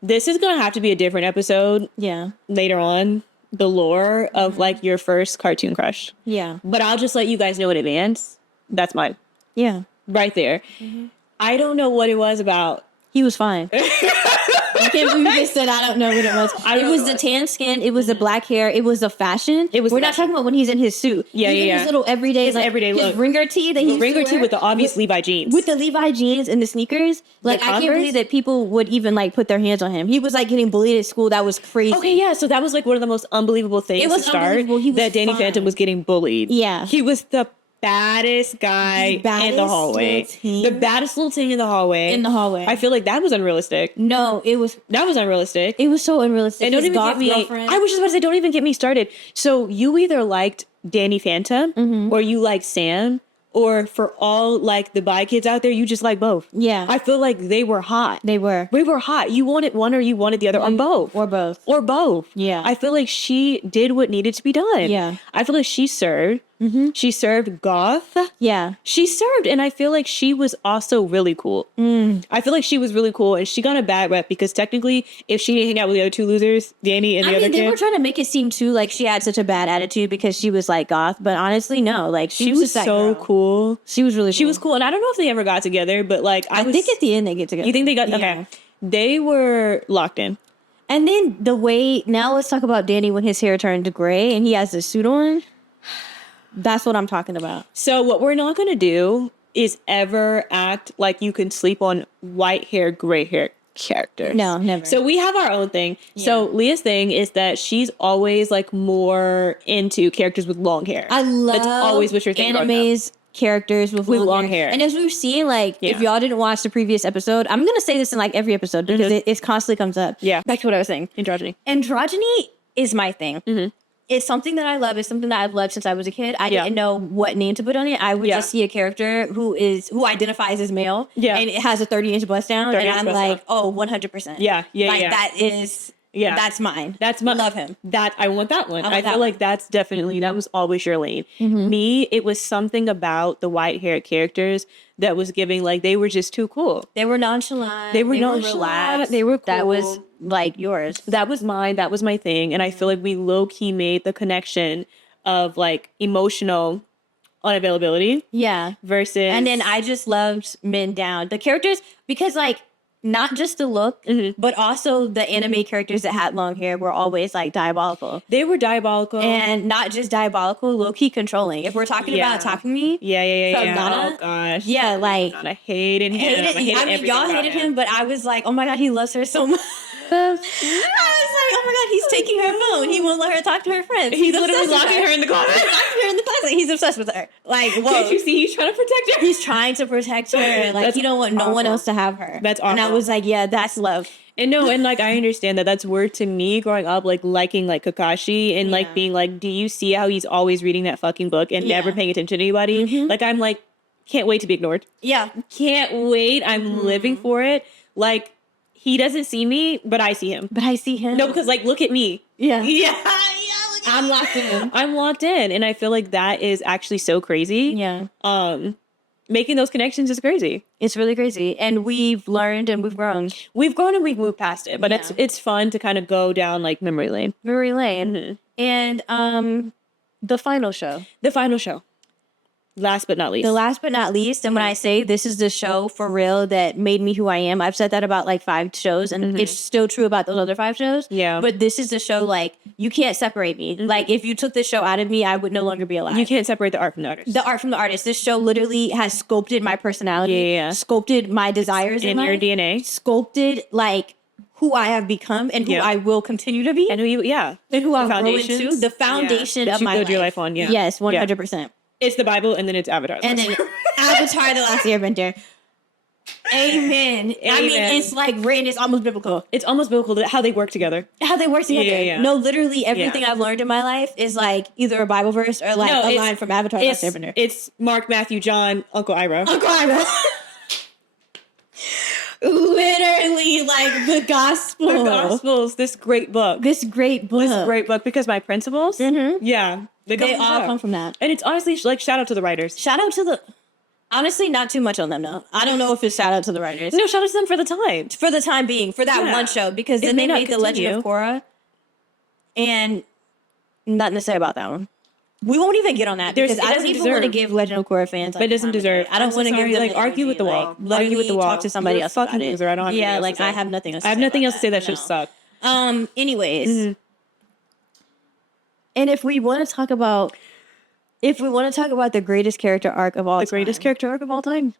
This is going to have to be a different episode. Yeah. Later on. The lore of like your first cartoon crush. Yeah. But I'll just let you guys know in advance. That's mine. Yeah. Right there. I don't know what it was about. He was fine. I can't believe you just said I don't know what it was. It was the tan skin. It was the black hair. It was the fashion. We're not talking about when he's in his suit. Yeah, his little everyday look. His ringer tee that he's ringer tee with the obvious Levi jeans. With the Levi jeans and the sneakers. Like I can't believe that people would even like put their hands on him. He was like getting bullied at school. That was crazy. Okay, yeah. So that was like one of the most unbelievable things to start. That Danny Phantom was getting bullied. Yeah, he was the baddest guy in the hallway. The baddest little thing in the hallway. I feel like that was unrealistic. No, that was unrealistic. It was so unrealistic. And don't even get me. I was just about to say, don't even get me started. So you either liked Danny Phantom or you liked Sam. Or for all like the bi kids out there, you just like both. Yeah. I feel like they were hot. They were hot. You wanted one or you wanted the other, or both. Or both. Yeah. I feel like she did what needed to be done. Yeah. I feel like she served. She served goth. Yeah. She served. And I feel like she was also really cool. I feel like she was really cool. And she got a bad rep because technically, if she didn't hang out with the other two losers, Danny and the other kid. They were trying to make it seem too like she had such a bad attitude because she was like goth. But honestly, no. Like she was so cool. She was really cool. She was cool. And I don't know if they ever got together, but like I think at the end they get together. You think they got okay. They were locked in. And then now let's talk about Danny when his hair turned to gray and he has the suit on. That's what I'm talking about. So what we're not going to do is ever act like you can sleep on white hair, gray hair characters. No, never. So we have our own thing. Yeah. So Leah's thing is that she's always like more into characters with long hair. I love That's always what you're thinking animes. Characters with long hair. And as we've seen, like, if y'all didn't watch the previous episode, I'm going to say this in like every episode because it constantly comes up. Yeah. Back to what I was saying. Androgyny. Androgyny is my thing. It's something that I love. It's something that I've loved since I was a kid. I didn't know what name to put on it. I would just see a character who identifies as male. Yeah. And it has a 30-inch bust down. And I'm like, oh, 100%. Yeah. That is... Yeah, that's mine. That's my love him. I want that one. I feel like that's definitely that was always your lane. Me, it was something about the white haired characters that was giving like they were just too cool. They were nonchalant. They were relaxed. They were cool. That was like yours. That was mine. That was my thing. And I feel like we low key made the connection of like emotional unavailability. Yeah. Versus. And then I just loved Men Down. The characters because like. Not just the look, but also the anime characters that had long hair were always like diabolical. They were diabolical. And not just diabolical, low-key controlling. If we're talking about Takumi. Yeah. Nana, oh, gosh. Yeah, like. I hated him. I mean, y'all hated him, but I was like, oh my God, he loves her so much. I was oh my God, he's taking her phone. He won't let her talk to her friends. He's literally locking her in the closet. He's locking her in the closet. He's obsessed with her. Like, whoa. Can't you see he's trying to protect her? He's trying to protect her. Like, he don't want no one else to have her. That's awful. And I was like, yeah, that's love. And no, and like I understand that that's weird to me growing up, like liking like Kakashi and like being like, do you see how he's always reading that fucking book and never paying attention to anybody? Like I'm like, can't wait to be ignored. Yeah. Can't wait. I'm living for it. Like he doesn't see me, but I see him. But I see him. No, because like look at me. Yeah. Yeah. I'm locked in. I'm locked in. And I feel like that is actually so crazy. Yeah. Making those connections is crazy. It's really crazy. And we've learned and we've grown. We've grown and we've moved past it. But it's fun to kind of go down like memory lane. Memory lane. And the final show. The final show. Last but not least. The last but not least. And when I say this is the show for real that made me who I am, I've said that about like 5 shows. And it's still true about those other 5 shows. Yeah. But this is the show, like, you can't separate me. Like, if you took this show out of me, I would no longer be alive. You can't separate the art from the artist. The art from the artist. This show literally has sculpted my personality. Yeah. Sculpted my desires in your DNA. Sculpted, like, who I have become and who I will continue to be. And who you, and who I'll grow into. The foundation of my life. Build your life on, Yes, 100%. It's the Bible, and then it's Avatar. And then Avatar: The Last Airbender. Amen. I mean, it's like written. It's almost biblical. It's almost biblical how they work together. How they work together. Yeah. No, literally everything I've learned in my life is like either a Bible verse or like a line from Avatar: The Last Airbender. It's Mark, Matthew, John, Uncle Ira. Uncle Ira. Literally, like the gospel. The Gospels. This great book. Because my principles. They all come from that. And it's honestly like shout out to the writers. Shout out to the. Honestly, not too much on them, though. I don't know if it's shout out to the writers. No, shout out to them for the time. For the time being. For that one show. Because then they made The Legend of Korra. And nothing to say about that one. We won't even get on that. Because I don't even want to give Legend of Korra fans. But it doesn't deserve. I don't want to give them like argue with the wall. Argue with the wall. Talk to somebody else about it. I don't have like I have nothing else to say. I have nothing else to say. That should suck. Anyways. And if we want to talk about the greatest character arc of all time.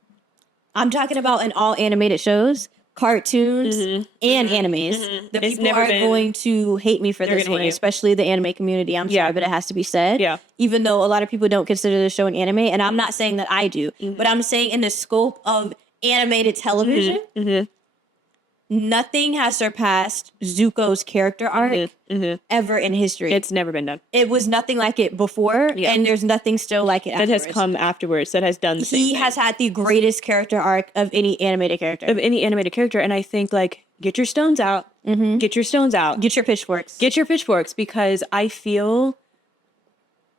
I'm talking about in all animated shows, cartoons, and animes. The people are going to hate me for this one, especially the anime community. I'm sorry, but it has to be said. Yeah. Even though a lot of people don't consider this show an anime, and I'm not saying that I do, but I'm saying in the scope of animated television, nothing has surpassed Zuko's character arc ever in history. It's never been done. It was nothing like it before, and there's nothing still like it afterwards. That has come afterwards. That has done the same thing. He has had the greatest character arc of any animated character. And I think, like, get your stones out. Get your stones out. Get your pitchforks. Get your pitchforks, because I feel...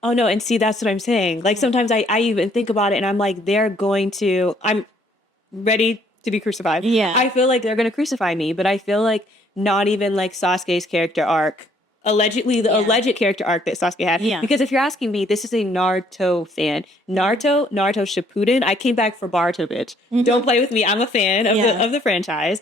Oh, no, and see, that's what I'm saying. Like, sometimes I even think about it, and I'm like, I'm ready to be crucified. Yeah. I feel like they're going to crucify me, but I feel like not even like Sasuke's character arc, allegedly the alleged character arc that Sasuke had. Yeah. Because if you're asking me, this is a Naruto fan. Naruto Shippuden. I came back for Boruto, bitch. Don't play with me. I'm a fan of the franchise.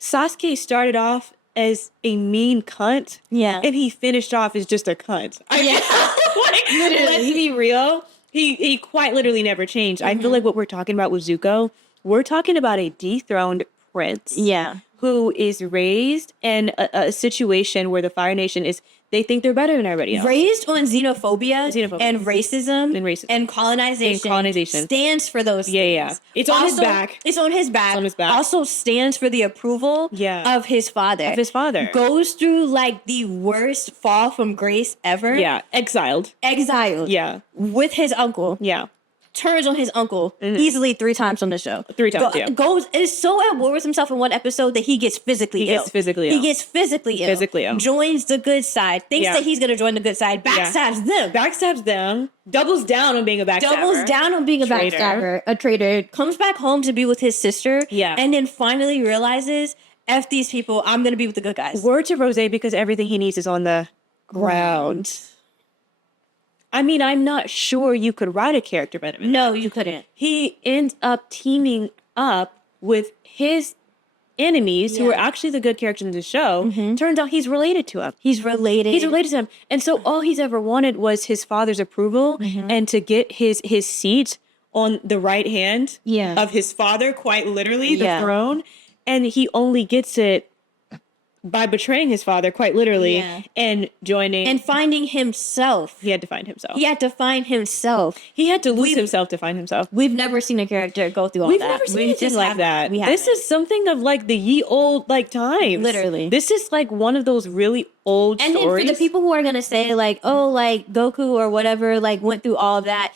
Sasuke started off as a mean cunt. Yeah. And he finished off as just a cunt. Literally. Let's be real. He quite literally never changed. I feel like what we're talking about with Zuko, we're talking about a dethroned prince. Yeah. Who is raised in a situation where the Fire Nation is, they think they're better than everybody else. Raised on xenophobia. And racism. And colonization. Stands for those things. Yeah. It's on his back. It's on his back. Also stands for the approval of his father. Goes through like the worst fall from grace ever. Yeah. Exiled. Yeah. With his uncle. Yeah. Turns on his uncle easily 3 times on the show. 3 times, is so at war with himself in one episode that he gets physically ill. He gets physically ill. Joins the good side. Thinks that he's going to join the good side. Backstabs them. Doubles down on being a backstabber. A traitor. Comes back home to be with his sister. Yeah. And then finally realizes, F these people, I'm going to be with the good guys. Word to Rosé, because everything he needs is on the ground. I mean, I'm not sure you could write a character better. No, you couldn't. He ends up teaming up with his enemies, who are actually the good characters in the show. Turns out he's related to him. He's related to him. And so all he's ever wanted was his father's approval and to get his seat on the right hand of his father, quite literally, the throne. And he only gets it by betraying his father, quite literally, and joining and finding himself. He had to find himself. He had to find himself. He had to lose himself to find himself. We've never seen a character go through all We've that. never seen anything like that. This is something of like the ye old like times. Literally. This is like one of those really old and stories. And for the people who are going to say like, oh, like Goku or whatever, like went through all of that.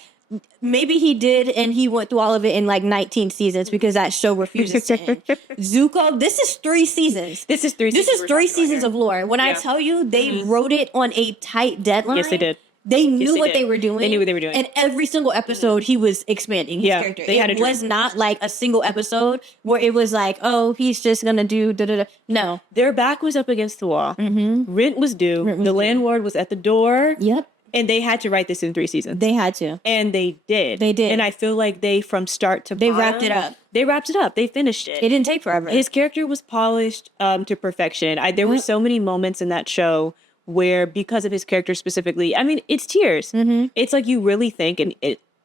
Maybe he did, and he went through all of it in like 19 seasons because that show refuses to end. Zuko, this is 3 seasons. This is 3 seasons of lore. When I tell you they wrote it on a tight deadline. Yes, they did. They knew what they were doing. They knew what they were doing. And every single episode, he was expanding his character. It was not like a single episode where it was like, oh, he's just going to do da-da-da. No. Their back was up against the wall. Rent was due. The landlord was at the door. Yep. And they had to write this in 3 seasons. They had to. And they did. They did. And I feel like they, from start to bottom, wrapped it up. They wrapped it up. They finished it. It didn't take forever. His character was polished to perfection. There were so many moments in that show where, because of his character specifically, I mean, it's tears. It's like you really think, and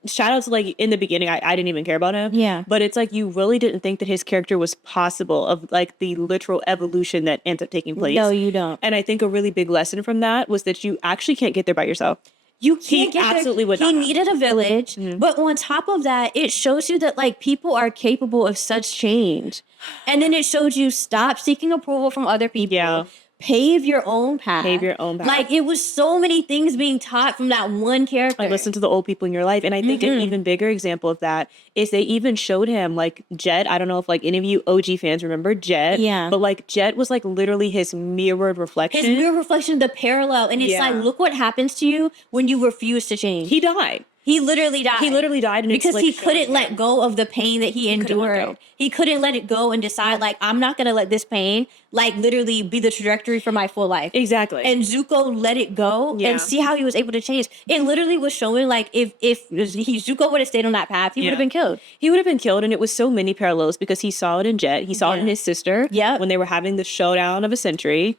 shout out to like in the beginning, I didn't even care about him. Yeah. But it's like you really didn't think that his character was possible of like the literal evolution that ends up taking place. No, you don't. And I think a really big lesson from that was that you actually can't get there by yourself. You can't get absolutely would He not. needed a village, but on top of that, it shows you that like people are capable of such change. And then it shows you stop seeking approval from other people. Yeah. Pave your own path. Pave your own path. Like, it was so many things being taught from that one character. Like, listen to the old people in your life. And I think an even bigger example of that is they even showed him, like, Jet. I don't know if, like, any of you OG fans remember Jet. Yeah. But, like, Jet was, like, literally his mirrored reflection. His mirror reflection, the parallel. And it's like, look what happens to you when you refuse to change. He died. He literally died. He literally died. And because it's, like, he couldn't let go of the pain that he endured. He couldn't let it go and decide, like, I'm not going to let this pain, like, literally be the trajectory for my full life. Exactly. And Zuko let it go and see how he was able to change. It literally was showing, like, if Zuko would have stayed on that path, he would have been killed. He would have been killed. And it was so many parallels because he saw it in Jet. He saw it in his sister. Yeah. When they were having the showdown of a century.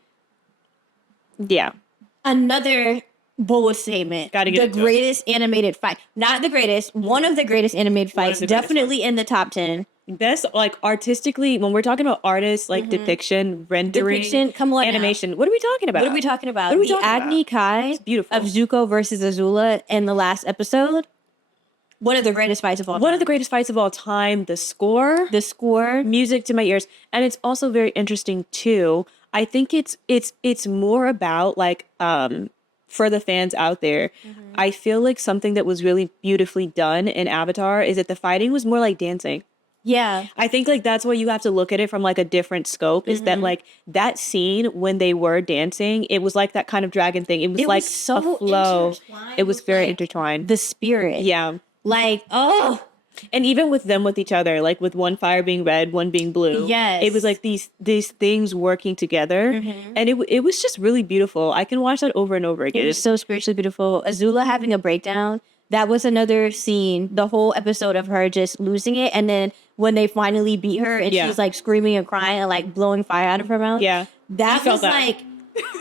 Yeah. Another bold statement. Gotta get the greatest animated fight. Not the greatest. One of the greatest animated fights. Definitely in the top 10. Best, like, artistically, when we're talking about artists, like, depiction, rendering, come on animation, now. What are we talking about? What are we talking about? The Agni Kai beautiful. of Zuko versus Azula in the last episode. One of the greatest fights of all time. One of the greatest fights of all time. The score. Music to my ears. And it's also very interesting, too. I think it's more about, like, for the fans out there, I feel like something that was really beautifully done in Avatar is that the fighting was more like dancing. Yeah. I think like that's where you have to look at it from like a different scope is that like that scene when they were dancing, it was like that kind of dragon thing. It was like so a flow. It was very intertwined. The spirit. Yeah. Like, oh. And even with them with each other, like with one fire being red, one being blue. Yes. It was like these things working together. And it was just really beautiful. I can watch that over and over again. It was so spiritually beautiful. Azula having a breakdown. That was another scene, the whole episode of her just losing it. And then when they finally beat her and she's like screaming and crying and like blowing fire out of her mouth. Yeah. That was like,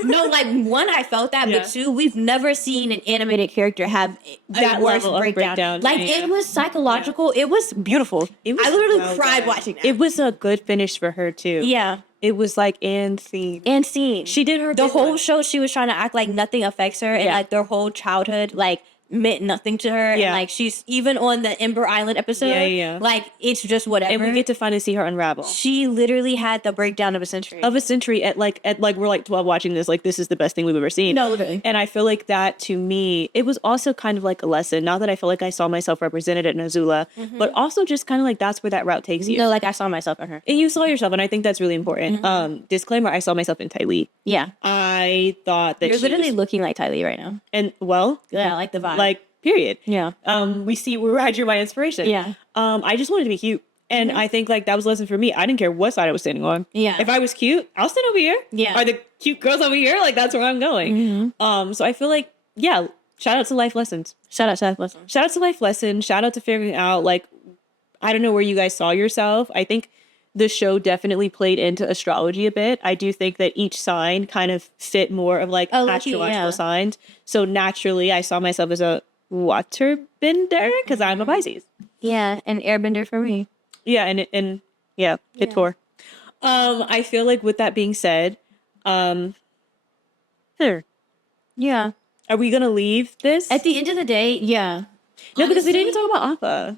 no, like one, I felt that, but two, we've never seen an animated character have that level of breakdown. Like it was psychological. It was beautiful. I literally cried watching that. It was a good finish for her too. Yeah. It was like and scene. She did her the whole show. She was trying to act like nothing affects her and like their whole childhood, like meant nothing to her. And like she's even on the Ember Island episode. Like it's just whatever. And we get to finally see her unravel. She literally had the breakdown of a century. At like we're like 12 watching this, like this is the best thing we've ever seen. No, literally. And I feel like that to me, it was also kind of like a lesson. Not that I feel like I saw myself represented in Azula, but also just kind of like that's where that route takes you. No, like I saw myself in her. And you saw yourself, and I think that's really important. Disclaimer, I saw myself in Ty Lee. Yeah. I thought that you're literally looking like Ty Lee right now. And well, yeah, I like the vibe. Like period. Yeah. We had you my inspiration. Yeah. I just wanted to be cute. And I think like that was a lesson for me. I didn't care what side I was standing on. Yeah. If I was cute, I'll stand over here. Yeah. Are the cute girls over here? Like that's where I'm going. So I feel like, yeah, shout out to life lessons. Shout out to life lessons. Shout out to figuring out like, I don't know where you guys saw yourself. I think the show definitely played into astrology a bit. I do think that each sign kind of fit more of like astrological signs. So naturally I saw myself as a water bender because I'm a Pisces. Yeah, an airbender for me. Yeah, and it tore. I feel like with that being said, Sure. Yeah. Are we gonna leave this? At the end of the day, yeah. No, because we didn't even talk about Appa.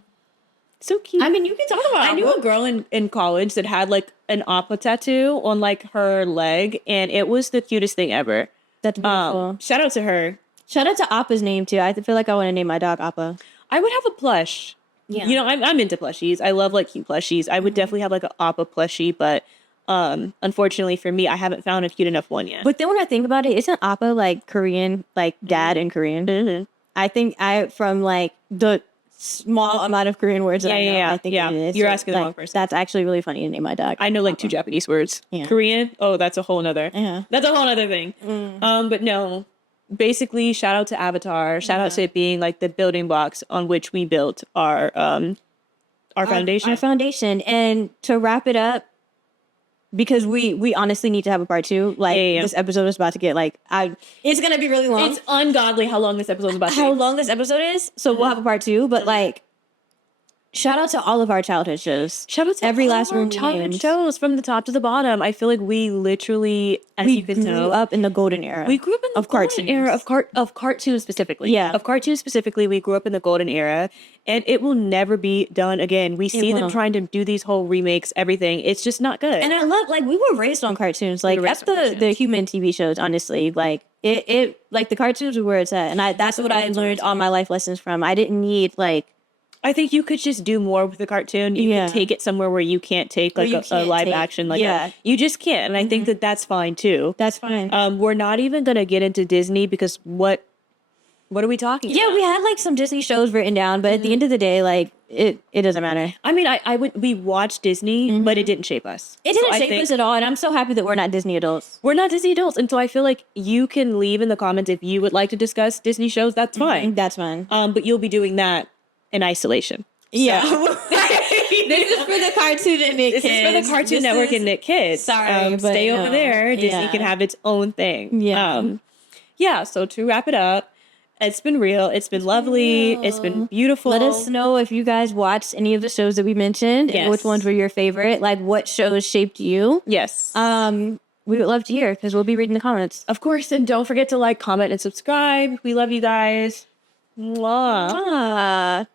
So cute. I mean, you can talk about I knew a girl in college that had like an Appa tattoo on like her leg, and it was the cutest thing ever. That's beautiful. Shout out to her. Shout out to Appa's name too. I feel like I want to name my dog Appa. I would have a plush. Yeah. You know, I'm into plushies. I love like cute plushies. I would definitely have like an Appa plushie, but unfortunately for me, I haven't found a cute enough one yet. But then when I think about it, isn't Appa like Korean, like dad in Korean? Mm-hmm. I think from like the small amount of Korean words that I know, I think it is. You're asking the wrong person. That's actually really funny to name my dog. I know like 2 Japanese words. Yeah. Korean, that's a whole nother. Yeah. That's a whole other thing. But no, basically shout out to Avatar. Shout out to it being like the building blocks on which we built our foundation. Our foundation. And to wrap it up, because we honestly need to have a part 2. Like this episode is about to get it's gonna be really long. It's ungodly how long this episode is about to be. How long this episode is. So we'll have a part 2. But like, shout out to all of our childhood shows. Shout out to every last one childhood shows from the top to the bottom. I feel like we literally, as you can grew up in the golden era. We grew up in the golden era of cartoons specifically. Yeah, of cartoons specifically. We grew up in the golden era, and it will never be done again. We see them trying to do these whole remakes, everything. It's just not good. And I love we were raised on cartoons. Like that's the human TV shows. Honestly, like it like the cartoons were where it's at, and that's what I learned all my life lessons from. I didn't need I think you could just do more with the cartoon. You can take it somewhere where you can't take like a live action. You just can't. And I think that that's fine too. That's fine. We're not even going to get into Disney because what are we talking about? Yeah, we had some Disney shows written down, but at the end of the day, it doesn't matter. I mean, we watched Disney, but it didn't shape us. It didn't shape us at all. And I'm so happy that we're not Disney adults. We're not Disney adults. And so I feel like you can leave in the comments if you would like to discuss Disney shows. That's fine. That's fine. But you'll be doing that in isolation. Yeah. This is for the Cartoon and Nick Kids. This is for the Cartoon Network and Nick Kids. Sorry, but stay over there. Disney can have its own thing. Yeah. So to wrap it up, it's been real. It's been lovely. It's been beautiful. Let us know if you guys watched any of the shows that we mentioned. Yes. Which ones were your favorite? Like, what shows shaped you? Yes. We would love to hear because we'll be reading the comments. Of course. And don't forget to comment, and subscribe. We love you guys. Mwah.